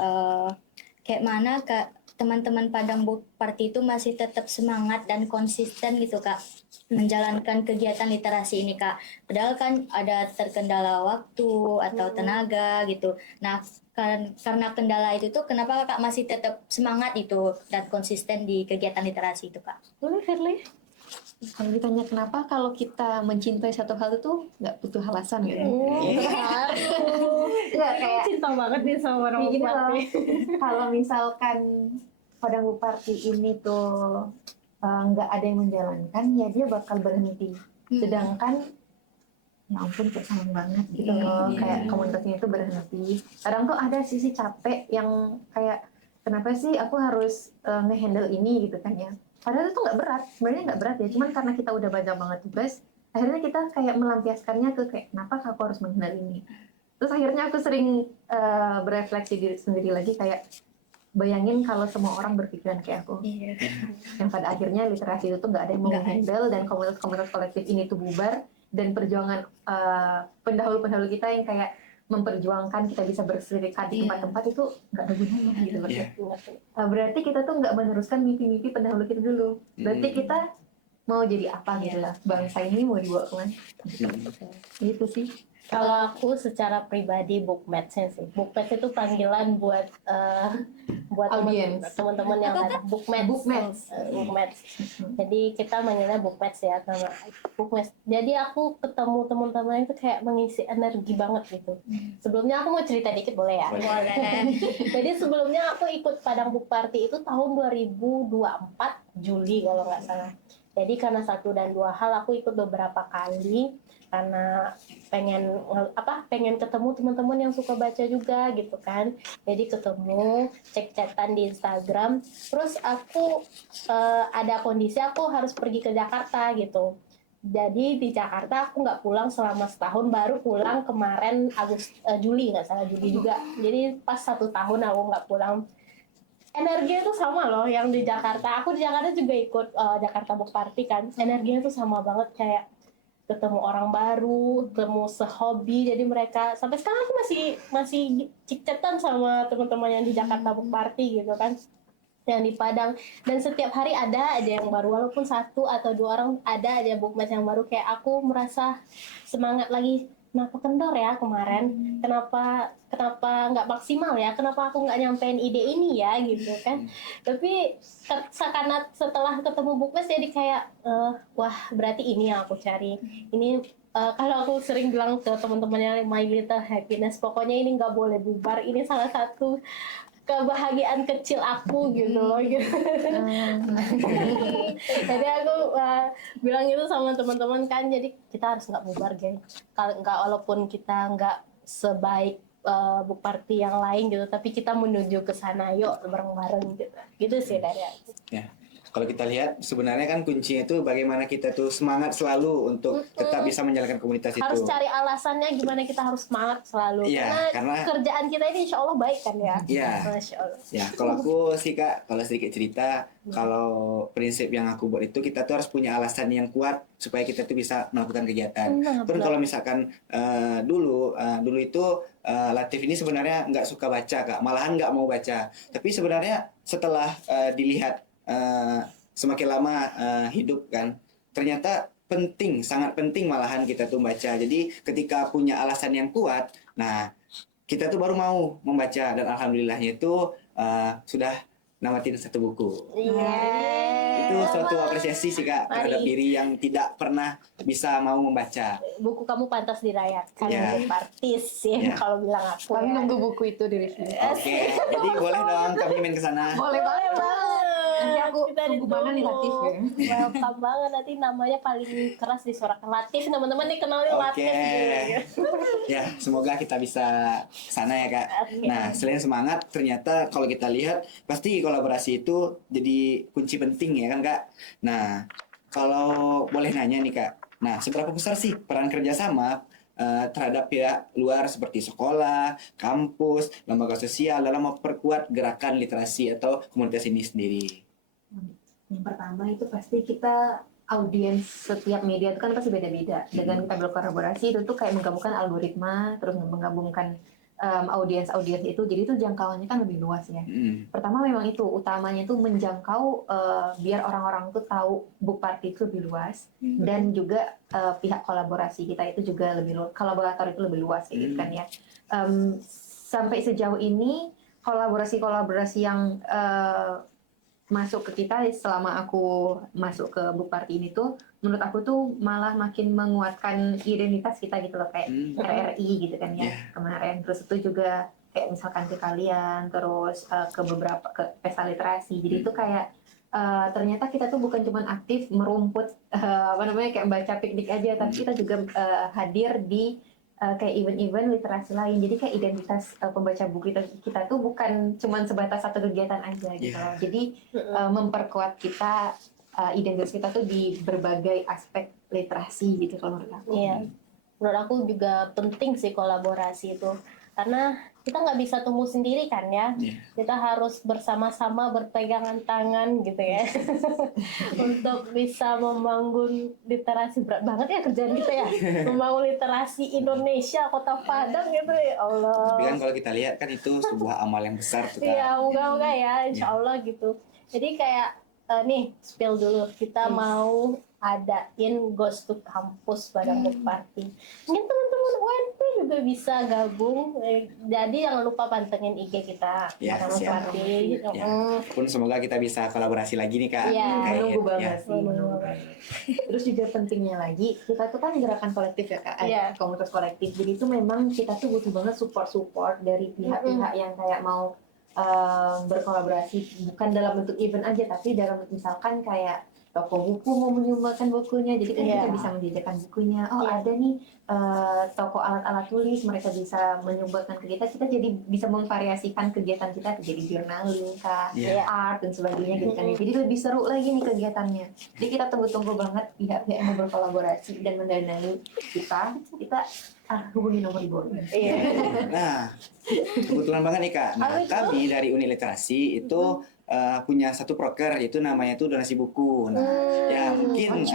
kayak mana Kak teman-teman Padang Book Party itu masih tetap semangat dan konsisten gitu Kak menjalankan kegiatan literasi ini Kak. Padahal kan ada terkendala waktu atau tenaga gitu. Nah karena kendala itu tuh kenapa Kak masih tetap semangat itu dan konsisten di kegiatan literasi itu Kak? Boleh Firly? Kalau ditanya kenapa kalau kita mencintai satu hal itu nggak butuh alasan gitu. Ya kayak Cinta banget nih sama orang gini loh. Bupati. Kalau misalkan Padang Book Party ini tuh nggak ada yang menjalankan, ya dia bakal berhenti. Sedangkan ya ampun kayak seneng banget gitu loh, kayak komunitasnya itu berhenti. Kadang tuh ada sisi capek yang kayak kenapa sih aku harus ngehandle ini gitu kan ya. Padahal itu nggak berat, sebenarnya nggak berat ya. Cuman karena kita udah banyak banget tugas, akhirnya kita kayak melampiaskannya ke kayak kenapa aku harus menghandle ini. Terus akhirnya aku sering berefleksi diri sendiri lagi kayak bayangin kalau semua orang berpikiran kayak aku. Yang pada akhirnya literasi itu tuh nggak ada yang mau handle dan komunitas-komunitas kolektif ini tuh bubar dan perjuangan pendahulu-pendahulu kita yang kayak memperjuangkan kita bisa berserikat di tempat-tempat itu nggak ada gunanya gitu. Berarti kita tuh nggak meneruskan mimpi-mimpi pendahulu kita dulu. Berarti kita mau jadi apa gitu lah, bangsa ini mau dibawa kemana gitu sih. Kalau aku secara pribadi bookmatch-nya sih. Bookmatch itu panggilan buat Audience. teman-teman yang ada bookmatch. Jadi kita manggilnya bookmatch ya, nama bookmatch. Jadi aku ketemu teman-teman itu kayak mengisi energi banget gitu. Sebelumnya aku mau cerita dikit boleh ya? Boleh. Jadi sebelumnya aku ikut Padang Book Party itu tahun 2024 Juli kalau nggak salah. Jadi karena satu dan dua hal aku ikut beberapa kali karena pengen ketemu teman-teman yang suka baca juga gitu kan. Jadi ketemu, cek-cetan di Instagram. Terus aku ada kondisi aku harus pergi ke Jakarta gitu. Jadi di Jakarta aku nggak pulang selama setahun, baru pulang kemarin Juli nggak salah Juli juga. Jadi pas 1 tahun aku nggak pulang. Energinya tuh sama loh yang di Jakarta. Aku di Jakarta juga ikut Jakarta Book Party kan. Energinya tuh sama banget kayak ketemu orang baru, ketemu sehobi. Jadi mereka sampai sekarang aku masih cik-cetan sama teman-teman yang di Jakarta Book Party gitu kan. Yang di Padang, dan setiap hari ada aja yang baru, walaupun 1 atau 2 orang ada aja bookmatch yang baru. Kayak aku merasa semangat lagi kenapa kendor ya kemarin, kenapa nggak maksimal ya, kenapa aku nggak nyampein ide ini ya gitu kan. Tapi karena setelah ketemu Bukmes jadi kayak wah berarti ini yang aku cari. Ini kalau aku sering bilang ke teman-temannya My Little Happiness, pokoknya ini nggak boleh bubar, ini salah satu kebahagiaan kecil aku gitu loh gitu. Jadi aku bilang itu sama teman-teman kan, jadi kita harus nggak bubar geng. Kalau nggak, walaupun kita nggak sebaik book party yang lain gitu, tapi kita menuju ke sana, yuk bareng-bareng gitu. Gitu sih dari aku. Ya. Kalau kita lihat sebenarnya kan kuncinya itu bagaimana kita tuh semangat selalu untuk tetap bisa menjalankan komunitas itu. Harus cari alasannya gimana kita harus semangat selalu. Iya, karena karena- kerjaan kita ini insya Allah baik kan ya. Iya. Masya Allah. Ya, kalau aku sih Kak, kalau sedikit cerita, kalau prinsip yang aku buat itu kita tuh harus punya alasan yang kuat supaya kita tuh bisa melakukan kegiatan. Pun kalau misalkan dulu itu Latif ini sebenarnya nggak suka baca Kak, malahan nggak mau baca. Tapi sebenarnya setelah dilihat semakin lama hidup kan, ternyata penting, sangat penting malahan kita tuh baca. Jadi ketika punya alasan yang kuat, nah kita tuh baru mau membaca, dan alhamdulillahnya itu sudah namatin satu buku. Iya. Itu suatu apresiasi sih Kak terhadap Mari. diri yang tidak pernah bisa mau membaca. Buku kamu pantas dirayakan, Iya. book parties ya Iya. kalau bilang aku. Kami ya. nunggu buku itu dari sini. Oke, jadi boleh dong kami main ke sana. Boleh banget. Nanti aku Kita tunggu mana nih Latif ya. Welcome banget, nanti namanya paling keras disuarakan Latif, teman-teman nih kenalin Oke. Latif gitu. Ya, semoga kita bisa ke sana ya Kak. Oke. Nah, selain semangat, ternyata kalau kita lihat pasti kolaborasi itu jadi kunci penting ya kan Kak. Nah, kalau boleh nanya nih Kak. Nah, seberapa besar sih peran kerjasama terhadap pihak luar seperti sekolah, kampus, lembaga sosial dalam memperkuat gerakan literasi atau komunitas ini sendiri? Yang pertama itu pasti kita audiens setiap media itu kan pasti beda-beda. Dengan kita berkolaborasi itu tuh kayak menggabungkan algoritma, terus menggabungkan audiens itu, jadi itu jangkauannya kan lebih luas ya. Pertama memang itu utamanya itu menjangkau biar orang-orang tuh tahu book party itu lebih luas, dan juga pihak kolaborasi kita itu juga lebih luas, kolaborator itu lebih luas kayak gitu kan ya. Sampai sejauh ini kolaborasi yang masuk ke kita selama aku masuk ke book party ini tuh, menurut aku tuh malah makin menguatkan identitas kita gitu loh, kayak RRI gitu kan ya kemarin. Terus itu juga kayak misalkan ke kalian, terus ke beberapa ke pesta literasi. Jadi itu kayak ternyata kita tuh bukan cuma aktif merumput kayak baca piknik aja, tapi kita juga hadir di kayak event-event literasi lain. Jadi kayak identitas pembaca buku kita tuh bukan cuma sebatas satu kegiatan aja gitu loh. Jadi memperkuat kita, identitas kita tuh di berbagai aspek literasi gitu kalau menurut aku. Iya. Menurut aku juga penting sih kolaborasi itu, karena kita nggak bisa tumbuh sendiri kan ya. Kita harus bersama-sama berpegangan tangan gitu ya untuk bisa membangun literasi. Berat banget ya kerjaan kita ya, membangun literasi Indonesia, Kota Padang gitu ya Allah. Tapi kan kalau kita lihat kan itu sebuah amal yang besar tuh Kak. Iya, moga-moga ya, insya Allah gitu. Jadi kayak nih spill dulu, kita mau adain Ghost to Campus pada book party. Mungkin teman-teman UNP juga bisa gabung. Jadi jangan lupa pantengin IG kita Ya, pada book siap. party. Ya. Pun semoga kita bisa kolaborasi lagi nih Kak. Iya. Kayak, Menunggu ya. banget sih, menunggu banget. Terus juga pentingnya lagi, kita tuh kan gerakan kolektif ya Kak, Iya. komunitas kolektif. Jadi itu memang kita tuh butuh banget support dari pihak-pihak yang kayak mau berkolaborasi, bukan dalam bentuk event aja, tapi dalam bentuk misalkan kayak toko buku mau menyumbangkan bukunya, jadi kan kita bisa menjajakan bukunya. Oh ada nih toko alat-alat tulis, mereka bisa menyumbangkan ke kita jadi bisa memvariasikan kegiatan kita jadi journaling kah, art dan sebagainya gitu kan. Jadi lebih seru lagi nih kegiatannya. Jadi kita tunggu-tunggu banget pihak-pihak yang mau berkolaborasi dan mendanai kita hubungi nomor di bawah. Nah, kebetulan banget nih Kak. Nah, kami dari Unit Literasi itu punya satu proker, itu namanya tuh donasi buku. Nah, ya mungkin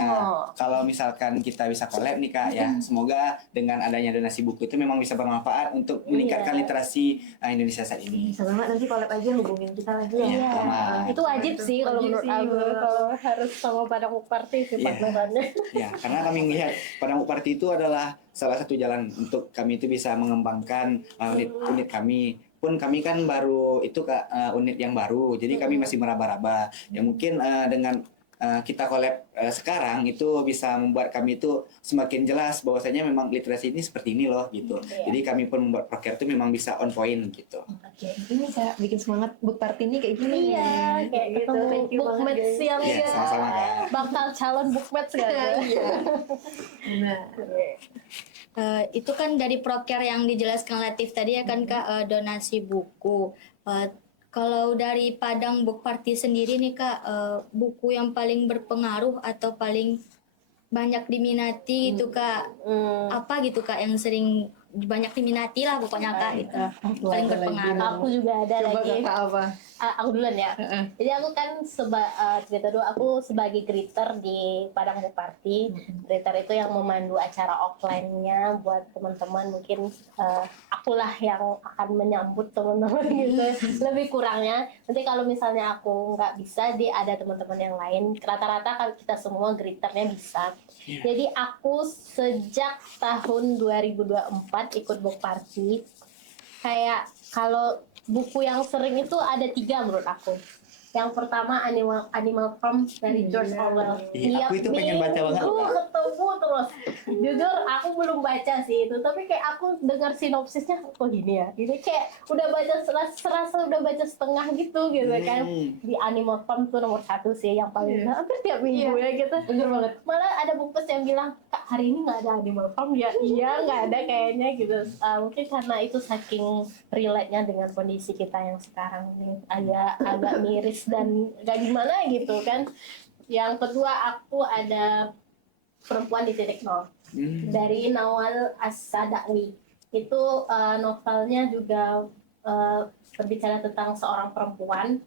kalau misalkan kita bisa collab nih Kak ya, semoga dengan adanya donasi buku itu memang bisa bermanfaat untuk meningkatkan literasi Indonesia saat ini. Bisa banget nanti collab aja, hubungin kita lagi ya. Iya, sama. Itu wajib sih kalau Wajib menurut sih, aku, bener. kalau harus sama Padang Book Party sih Iya. partnerannya. Ya, karena kami melihat Padang Book Party itu adalah salah satu jalan untuk kami itu bisa mengembangkan unit kami. Pun kami kan baru itu Kak, unit yang baru, jadi kami masih meraba-raba. Ya mungkin dengan kita collab sekarang itu bisa membuat kami itu semakin jelas bahwasanya memang literasi ini seperti ini loh gitu. Jadi kami pun membuat proker itu memang bisa on point gitu. Oke, ini bisa bikin semangat book party ini kayak gini. Iya, kayak gitu. Thank you banget, Bookmates guys. yang Iya, sama-sama Kak. bakal calon bookmates kan? Iya. Nah, Itu kan dari proker yang dijelaskan Latif tadi ya kan Kak, donasi buku. Kalau dari Padang Book Party sendiri nih Kak, buku yang paling berpengaruh atau paling banyak diminati gitu Kak, apa gitu Kak yang sering banyak diminati lah pokoknya Kak gitu, paling berpengaruh. Aku juga ada coba lagi. kakak apa? Aku duluan ya. Jadi aku kan cerita dulu, aku sebagai greeter di Padang Book Party. Greeter itu yang memandu acara offline-nya buat teman-teman, mungkin akulah yang akan menyambut teman-teman gitu. Lebih kurangnya nanti kalau misalnya aku nggak bisa, ada teman-teman yang lain. Rata-rata kalau kita semua greeternya bisa. Jadi aku sejak tahun 2024 ikut Book Party. Kayak kalau buku yang sering itu ada 3 menurut aku. Yang pertama Animal Farm dari George Orwell. Iya, aku itu pengen baca banget, Aku Kak. ketemu terus. Jujur aku belum baca sih itu, tapi kayak aku dengar sinopsisnya kok gini ya. Ini kayak udah baca serasa udah baca setengah gitu kan. Di Animal Farm tuh nomor 1 sih yang paling hampir tiap minggu ya gitu. Bener banget. Malah ada bungkus yang bilang, Kak hari ini nggak ada Animal Farm ya? Iya nggak ada kayaknya gitu. Mungkin karena itu saking relate-nya dengan kondisi kita yang sekarang ini agak miris dan gak gimana gitu kan. Yang kedua aku ada Perempuan di Titik Nol dari Nawal As-Sadawi. Itu novelnya juga berbicara tentang seorang perempuan.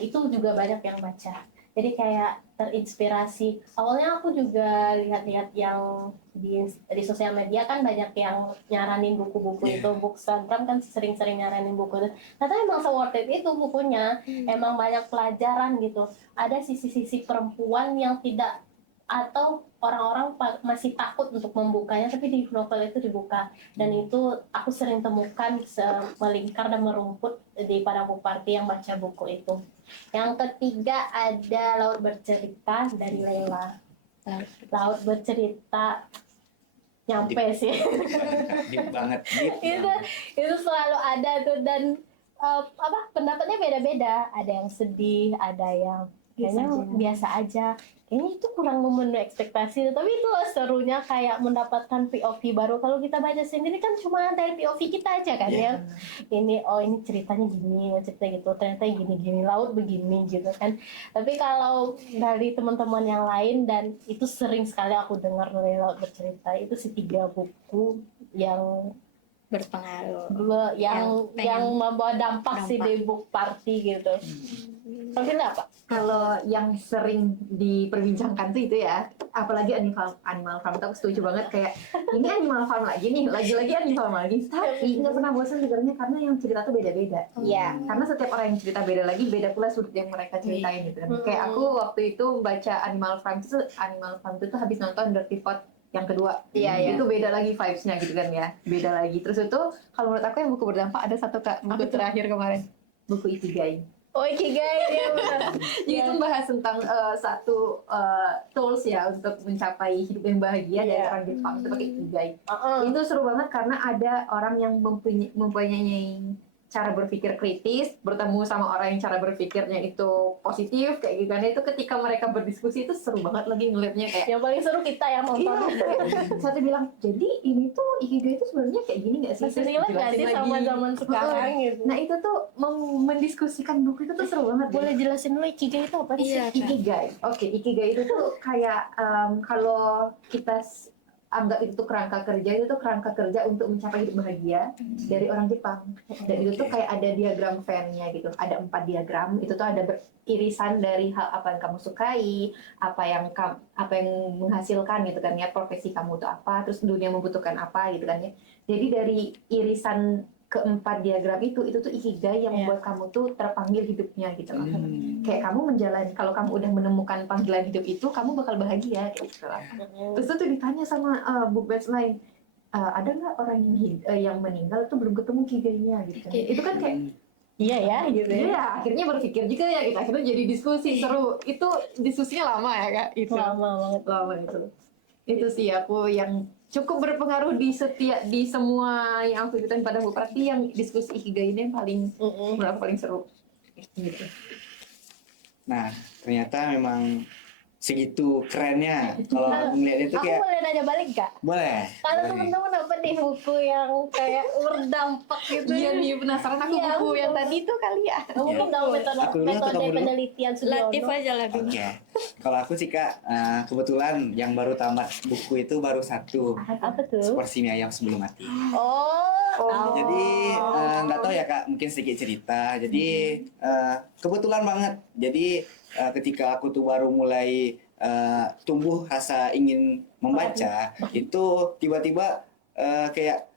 Itu juga banyak yang baca. Jadi kayak terinspirasi. Awalnya aku juga lihat-lihat yang di sosial media kan banyak yang nyaranin buku-buku itu. Bookstagram kan sering-sering nyaranin buku itu. Ternyata emang se-worth it itu bukunya. Emang banyak pelajaran gitu. Ada sisi-sisi perempuan yang tidak, atau orang-orang masih takut untuk membukanya, tapi di novel itu dibuka. Dan itu aku sering temukan melingkar dan merumput di Padang Book Party yang baca buku itu. Yang ketiga ada Laut Bercerita dari Leila. Laut Bercerita nyampe sih. Deep banget, deep. itu selalu ada tuh, dan pendapatnya beda-beda. Ada yang sedih, ada yang kayaknya biasa aja. Kayaknya itu kurang memenuhi ekspektasi, tapi itu serunya kayak mendapatkan POV baru. Kalau kita baca sendiri kan cuma dari POV kita aja kan ya. Ini ceritanya gini, cerita gitu, ternyata gini-gini, laut begini gitu kan. Tapi kalau dari teman-teman yang lain, dan itu sering sekali aku dengar dari Laut Bercerita, itu 3 buku yang Berpengaruh. yang membawa dampak sih di Book Party gitu. Tapi apa? Kalau yang sering diperbincangkan tuh itu ya, apalagi Animal Farm tuh aku setuju banget, kayak ini Animal Farm lagi nih, lagi-lagi Animal Farm lagi, tapi nggak pernah bosan sebenarnya karena yang cerita tuh beda-beda. Iya. Karena setiap orang yang cerita beda lagi, beda pula sudut yang mereka ceritain gitu kan. Kayak aku waktu itu baca Animal Farm itu habis nonton Dirty Pot yang kedua. Iya. Itu beda lagi vibes-nya gitu kan ya, beda lagi. Terus itu kalau menurut aku yang buku berdampak ada satu Kak, buku terakhir kemarin, buku Ikigai. Oh Ikigai, ya benar. Jadi itu membahas tentang satu tools ya untuk mencapai hidup yang bahagia dari orang Jepang, itu pakai Ikigai. Itu seru banget karena ada orang yang mempunyai cara berpikir kritis, bertemu sama orang yang cara berpikirnya itu positif kayak gitu kan. Itu ketika mereka berdiskusi itu seru banget lagi ngeliatnya kayak Yang paling seru kita yang nonton. satu bilang, jadi ini tuh Ikigai itu sebenarnya kayak gini nggak sih? Masih relate nggak sih sama zaman sekarang gitu? Nah itu tuh mendiskusikan buku itu tuh seru banget. Boleh jelasin dulu Ikigai itu apa sih? Iya, Kak. Ikigai. Oke, Ikigai itu tuh kayak kalau kita anggap itu tuh kerangka kerja, itu tuh kerangka kerja untuk mencapai hidup bahagia dari orang Jepang. Dan itu tuh kayak ada diagram Venn-nya gitu, ada 4 diagram, itu tuh ada irisan dari hal apa yang kamu sukai, apa yang menghasilkan gitu kan ya, profesi kamu tuh apa, terus dunia membutuhkan apa gitu kan ya. Jadi dari irisan keempat diagram itu tuh ikigai yang membuat kamu tuh terpanggil hidupnya gitu loh. Kayak kamu menjalani, kalau kamu udah menemukan panggilan hidup itu, kamu bakal bahagia gitu lah. Terus tuh ditanya sama book batch lain, ada nggak orang yang meninggal tuh belum ketemu kigainya gitu. Itu kan kayak Iya ya, gitu ya. iya, akhirnya berpikir juga ya kita, akhirnya jadi diskusi seru. Itu diskusinya lama ya Kak? Itu Lama banget. lama itu sih aku yang cukup berpengaruh di semua yang aku ikutin pada buku prakti, yang diskusi ikigai ini yang paling menurut aku paling seru gitu. Nah, ternyata memang segitu kerennya. Kalau melihat itu Aku kayak boleh nanya balik gak? boleh. Kalau boleh. temen-temen apa nih buku yang kayak berdampak gitu? Iya nih, penasaran aku Iya, buku betul. yang tadi tuh kali ya. Mungkin dong metode Aku dulu atau kamu dulu? penelitian Sugiono. Latif aja lah dulu. Oke. Kalau aku sih Kak, kebetulan yang baru tamat buku itu baru satu. Apa tuh? Seporsi mie ayam sebelum mati. Tahu. Jadi nggak tahu ya Kak, mungkin sedikit cerita. Jadi kebetulan banget. Jadi ketika aku tuh baru mulai tumbuh rasa ingin membaca, itu tiba-tiba kayak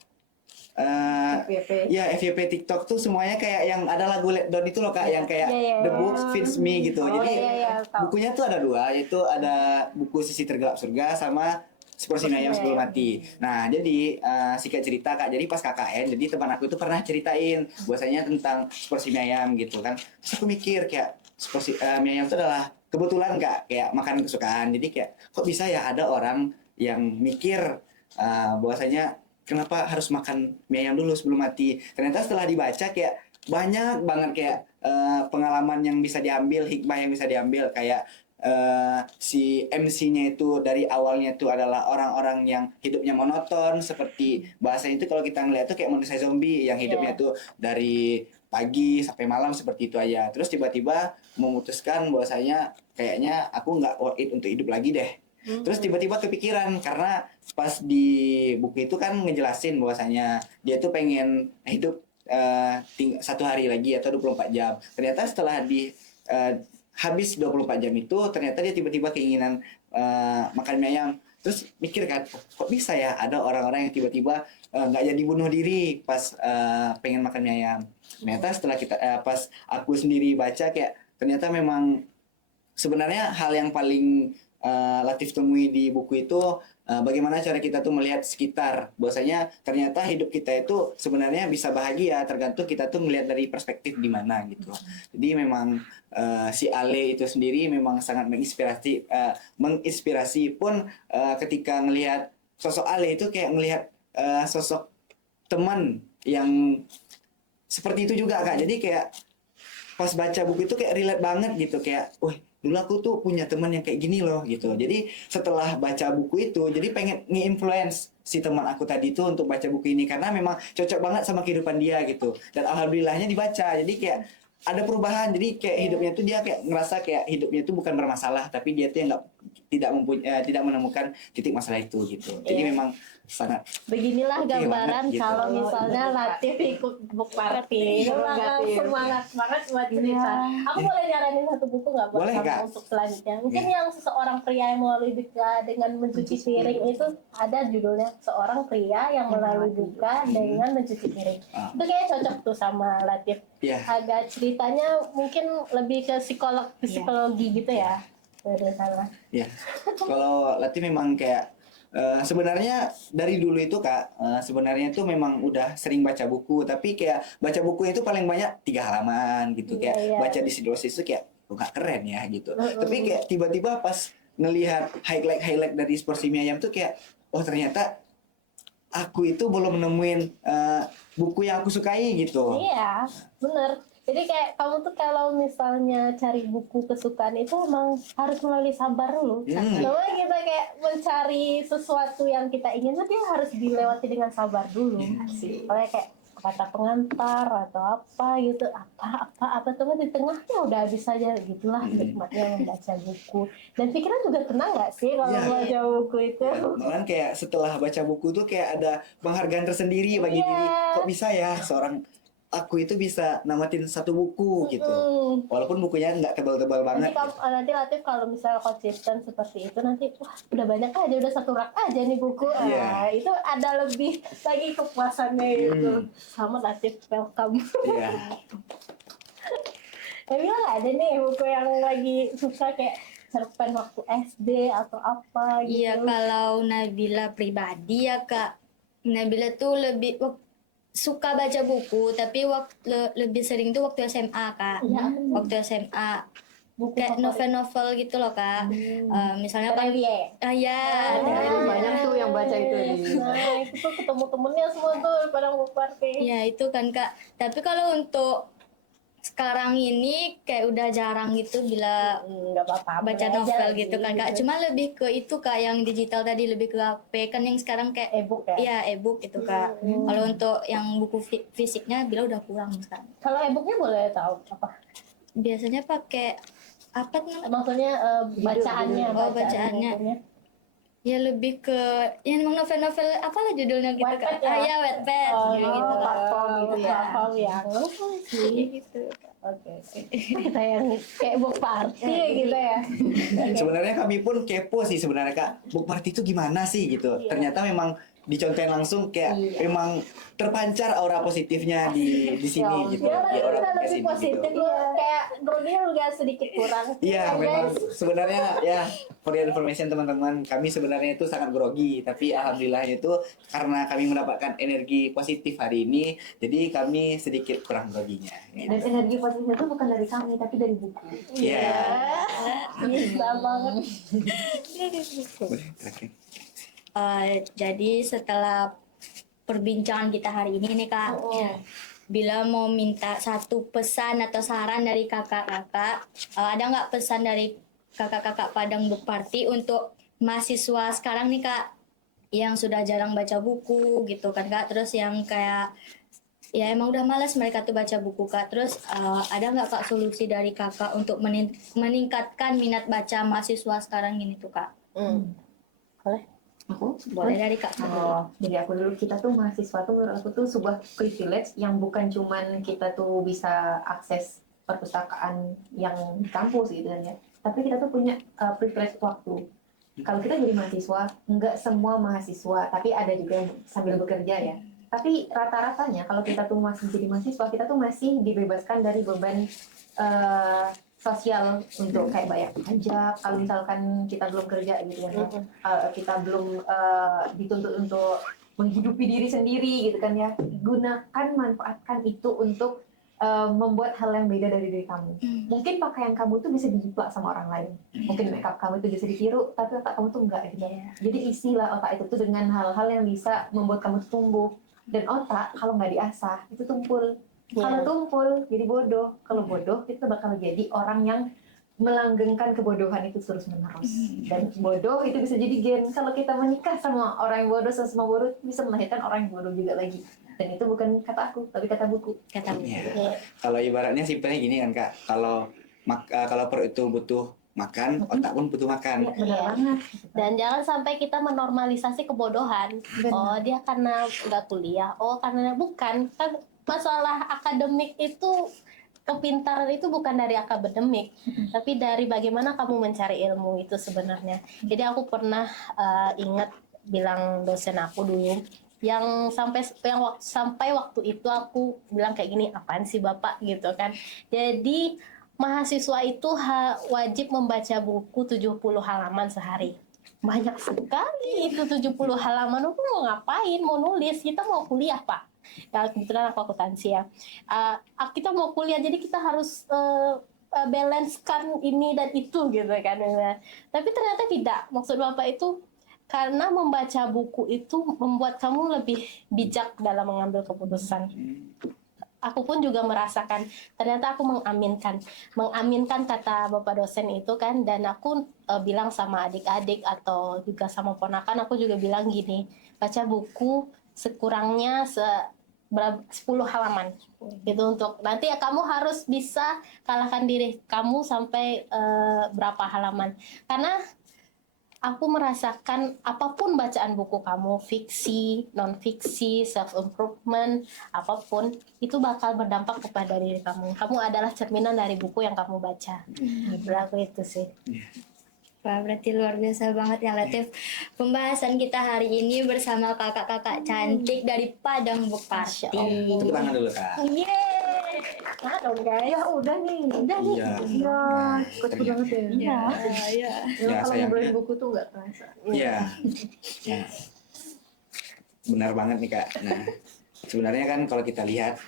FYP. ya FYP TikTok tuh semuanya kayak yang ada lagu Let Down itu loh Kak, yang kayak Iya, iya. The Book Fits Me gitu. Oh, Jadi iya, iya, tahu. bukunya tuh ada dua, yaitu ada buku Sisi Tergelap Surga sama Seporsi Mie Ayam Sebelum Mati. Nah, jadi singkat cerita Kak, jadi pas KKN, jadi teman aku itu pernah ceritain bahwasanya tentang Seporsi Mie Ayam gitu kan. Terus aku mikir kayak Seporsi Mie Ayam itu adalah kebetulan Kak, kayak makanan kesukaan. Jadi kayak kok bisa ya ada orang yang mikir bahwasanya kenapa harus makan mie ayam dulu sebelum mati. Ternyata setelah dibaca kayak banyak banget kayak pengalaman yang bisa diambil, hikmah yang bisa diambil, kayak si MC-nya itu dari awalnya itu adalah orang-orang yang hidupnya monoton, seperti bahasanya itu kalau kita ngeliat tuh kayak manusia zombie yang hidupnya tuh dari pagi sampai malam seperti itu aja. Terus tiba-tiba memutuskan bahwasanya kayaknya aku nggak worth it untuk hidup lagi deh. Terus tiba-tiba kepikiran karena pas di buku itu kan ngejelasin bahwasanya dia tuh pengen hidup satu hari lagi atau 24 jam. Ternyata setelah habis 24 jam itu ternyata dia tiba-tiba keinginan makan mie ayam. Terus mikir kan, kok bisa ya ada orang-orang yang tiba-tiba nggak jadi bunuh diri pas pengen makan mie ayam. Ternyata setelah pas aku sendiri baca kayak ternyata memang sebenarnya hal yang paling Latif temui di buku itu bagaimana cara kita tuh melihat sekitar, bahwasanya ternyata hidup kita itu sebenarnya bisa bahagia tergantung kita tuh melihat dari perspektif di mana gitu. Jadi memang si Ale itu sendiri memang sangat menginspirasi pun ketika ngelihat sosok Ale itu kayak ngelihat sosok teman yang seperti itu juga Kak. Jadi kayak pas baca buku itu kayak relate banget gitu, kayak wah dulu aku tuh punya teman yang kayak gini loh gitu. Jadi setelah baca buku itu jadi pengen nge-influence si teman aku tadi itu untuk baca buku ini karena memang cocok banget sama kehidupan dia gitu. Dan alhamdulillahnya dibaca. Jadi kayak ada perubahan. Jadi kayak hidupnya tuh dia kayak ngerasa kayak hidupnya tuh bukan bermasalah, tapi dia tuh yang tidak menemukan titik masalah itu gitu. Jadi memang sangat Beginilah oke gambaran banget gitu. kalau misalnya Latif ikut book party. Semangat banget buat cerita. Aku boleh nyaranin satu buku nggak buat Boleh, kamu Kak. untuk selanjutnya? Mungkin yang seseorang pria yang melalui duka dengan mencuci piring itu ada judulnya, seorang pria yang melalui duka dengan mencuci piring. Itu kayaknya cocok tuh sama Latif. Iya. Agak ceritanya mungkin lebih ke psikologi gitu ya. Dari sana. Ya, kalau Latif memang kayak sebenarnya dari dulu itu Kak, sebenarnya itu memang udah sering baca buku, tapi kayak baca buku itu paling banyak 3 halaman gitu, kayak Iya. baca di sidosis itu kayak nggak keren ya gitu. Tapi kayak tiba-tiba pas ngelihat highlight dari Seporsi Mie Ayam tuh kayak oh ternyata aku itu belum nemuin buku yang aku sukai gitu. Iya, bener. Jadi kayak kamu tuh kalau misalnya cari buku kesukaan itu emang harus melalui sabar dulu. Namanya kita kayak mencari sesuatu yang kita ingin tuh dia harus dilewati dengan sabar dulu. Soalnya kayak kata pengantar atau apa gitu, apa teman di tengahnya udah habis saja gitulah nikmatnya membaca buku. Dan pikiran juga tenang nggak sih kalau Iya. baca buku itu? Malahan kayak setelah baca buku tuh kayak ada penghargaan tersendiri bagi Iya. diri. Kok bisa ya seorang aku itu bisa namatin satu buku gitu. Walaupun bukunya nggak tebal-tebal banget. Nanti Latif kalau misalnya konsisten seperti itu nanti wah udah banyak aja, udah satu rak aja nih buku. Iya. Itu ada lebih lagi kepuasannya gitu. Sama Latif, welcome. Iya. Emila nggak ada nih buku yang lagi suka kayak cerpen waktu SD atau apa gitu? Iya, kalau Nabila pribadi ya Kak, Nabila tuh lebih suka baca buku, tapi lebih sering tuh waktu SMA Kak. Iya. Waktu SMA Buku kayak favorit. novel-novel gitu loh Kak. Misalnya kan Aurelie. ya, Banyak tuh yang baca itu. Nah, itu tuh ketemu temennya semua tuh pada buku party. ya itu kan Kak. Tapi kalau untuk sekarang ini kayak udah jarang gitu bila Nggak apa-apa. baca boleh aja novel lagi, gitu kan Kak. Cuma lebih ke itu Kak, yang digital tadi, lebih ke HP kan, yang sekarang kayak E-book ya? iya e-book itu Kak. Kalau untuk yang buku fisiknya bila udah kurang sekarang. Kalau e-booknya boleh tahu apa? Biasanya pakai apa namanya? Maksudnya bacaannya. Oh, bacaannya. bukunya. Ya lebih ke yang emang novel-novel apalah judulnya gitu Wattpad Kak. ya? Ya Wattpad Oh, gitu. platform gitu ya. Platform yang Iya gitu. Oke. Kita yang kayak book party gitu ya. Sebenarnya kami pun kepo sih sebenarnya Kak. Book party itu gimana sih gitu. Ternyata memang dicontohin langsung kayak memang terpancar aura positifnya di sini gitu. Ya, Di tapi orang kita podcast lebih ini, positif gitu. loh. Kayak Brody juga sedikit kurang. Iya, Ya, memang guys. sebenarnya ya for your information teman-teman, kami sebenarnya itu sangat grogi, tapi alhamdulillah itu karena kami mendapatkan energi positif hari ini, jadi kami sedikit kurang groginya. Dan energi positifnya itu bukan dari kami, tapi dari buku. Iya. Bisa banget. Jadi setelah perbincangan kita hari ini nih Kak, bila mau minta satu pesan atau saran dari kakak-kakak, ada nggak pesan dari kakak-kakak Padang Book Party untuk mahasiswa sekarang nih Kak, yang sudah jarang baca buku gitu kan Kak, terus yang kayak ya emang udah malas mereka tuh baca buku Kak, terus ada nggak Kak solusi dari kakak untuk meningkatkan minat baca mahasiswa sekarang ini tuh Kak? Boleh? Aku Boleh dari Kak. Jadi aku dulu, kita tuh mahasiswa tuh menurut aku tuh sebuah privilege yang bukan cuman kita tuh bisa akses perpustakaan yang di kampus gitu kan ya, tapi kita tuh punya privilege waktu. Kalau kita jadi mahasiswa, nggak semua mahasiswa, tapi ada juga yang sambil bekerja ya. Tapi rata-ratanya kalau kita tuh masih jadi mahasiswa, kita tuh masih dibebaskan dari beban sosial untuk kayak bayar pajak. Kalau misalkan kita belum kerja gitu kan ya, kita belum dituntut untuk menghidupi diri sendiri gitu kan ya. Gunakan, manfaatkan itu untuk membuat hal yang beda dari diri kamu. Mungkin pakaian kamu tuh bisa dijiplak sama orang lain. Mungkin makeup kamu itu bisa ditiru, tapi otak kamu tuh enggak gitu. Jadi isilah otak itu tuh dengan hal-hal yang bisa membuat kamu tumbuh. Dan otak kalau nggak diasah itu tumpul. Kalau tumpul jadi bodoh. Kalau bodoh itu bakal jadi orang yang melanggengkan kebodohan itu terus menerus. Dan bodoh itu bisa jadi gen. Kalau kita menikah sama orang yang bodoh, sama bodoh, bisa melahirkan orang yang bodoh juga lagi. Dan itu bukan kata aku, tapi kata buku. Kata Iya. Kalau ibaratnya simpelnya gini kan Kak, kalau perut itu butuh makan, otak pun butuh makan. Benar banget. Dan jangan sampai kita menormalisasi kebodohan. Oh, dia karena nggak kuliah. Oh, karena bukan. Kan masalah akademik itu, kepintaran itu bukan dari akademik, tapi dari bagaimana kamu mencari ilmu itu sebenarnya. Jadi aku pernah ingat bilang dosen aku dulu, yang sampai waktu itu aku bilang kayak gini, apaan sih Bapak gitu kan. Jadi mahasiswa itu wajib membaca buku 70 halaman sehari. Banyak sekali itu 70 halaman. Aku mau ngapain? Mau nulis? Kita mau kuliah, Pak. Ya, kebetulan aku akuntansi ya. Kita mau kuliah, jadi kita harus balancekan ini dan itu gitu kan. Tapi ternyata tidak. Maksud Bapak itu, karena membaca buku itu membuat kamu lebih bijak dalam mengambil keputusan. Aku pun juga merasakan, ternyata aku mengaminkan kata Bapak dosen itu kan, dan aku bilang sama adik-adik atau juga sama ponakan, aku juga bilang gini, baca buku sekurangnya 10 halaman gitu, untuk nanti ya kamu harus bisa kalahkan diri kamu sampai berapa halaman, karena aku merasakan apapun bacaan buku kamu, fiksi, non-fiksi, self-improvement, apapun, itu bakal berdampak kepada diri kamu. Kamu adalah cerminan dari buku yang kamu baca. Berlaku itu sih. Wah, berarti luar biasa banget ya Latif. Pembahasan kita hari ini bersama kakak-kakak cantik dari Padang Masya Bupati. Allah. Tepuk tangan dulu Kak. Yeay. Nah, dong guys. Ya udah nih. Udah nih. Iya. Iya, Nah, coach ternyata. banget ya. Iya. Iya. Memang Ya, kalau sayangnya- ngobrolin buku tuh nggak terasa. Iya. Ya. Benar banget nih Kak. Nah, sebenarnya kan kalau kita lihat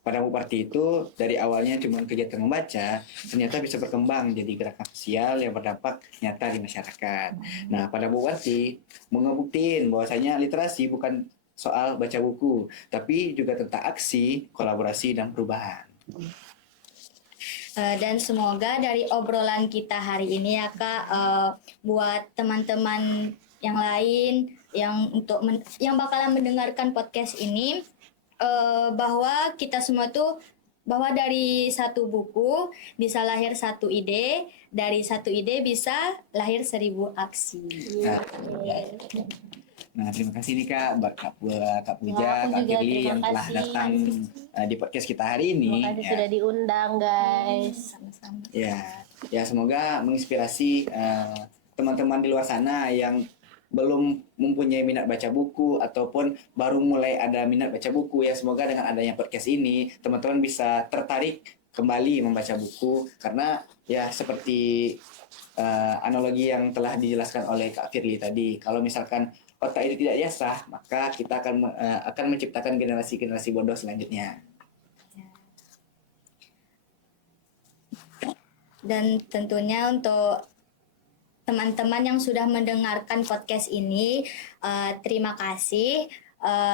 pada Bupati itu dari awalnya cuma kegiatan membaca, ternyata bisa berkembang jadi gerakan sosial yang berdampak nyata di masyarakat. Nah, pada Bupati mau ngebuktiin bahwasanya literasi bukan soal baca buku, tapi juga tentang aksi, kolaborasi, dan perubahan. Dan semoga dari obrolan kita hari ini ya Kak, buat teman-teman yang lain yang bakalan mendengarkan podcast ini, bahwa kita semua tuh, bahwa dari satu buku bisa lahir satu ide, dari satu ide bisa lahir 1000 aksi. Nah, terima kasih nih Kak, buat Kak Puja, Ya, aku Kak juga Firly terima yang telah kasih. datang di podcast kita hari ini. Terima kasih Ya. sudah diundang guys. Sama-sama. Ya, semoga menginspirasi teman-teman di luar sana yang belum mempunyai minat baca buku ataupun baru mulai ada minat baca buku, ya semoga dengan adanya podcast ini teman-teman bisa tertarik kembali membaca buku, karena ya seperti analogi yang telah dijelaskan oleh Kak Firly tadi, kalau misalkan otak itu tidak diasah, maka kita akan menciptakan generasi-generasi bodoh selanjutnya. Dan tentunya untuk teman-teman yang sudah mendengarkan podcast ini, terima kasih.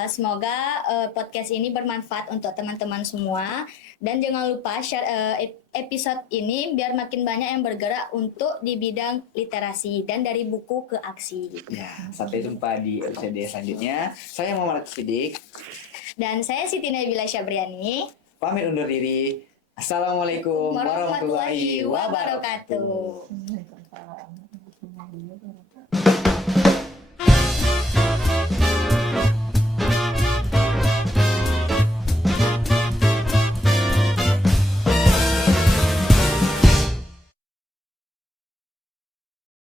Semoga podcast ini bermanfaat untuk teman-teman semua. Dan jangan lupa share episode ini biar makin banyak yang bergerak untuk di bidang literasi dan dari buku ke aksi. Ya, sampai jumpa di episode selanjutnya. Saya Muhammad Sidik, Dan saya Siti Nabila Syabriani. pamit undur diri. Assalamualaikum warahmatullahi wabarakatuh. wabarakatuh.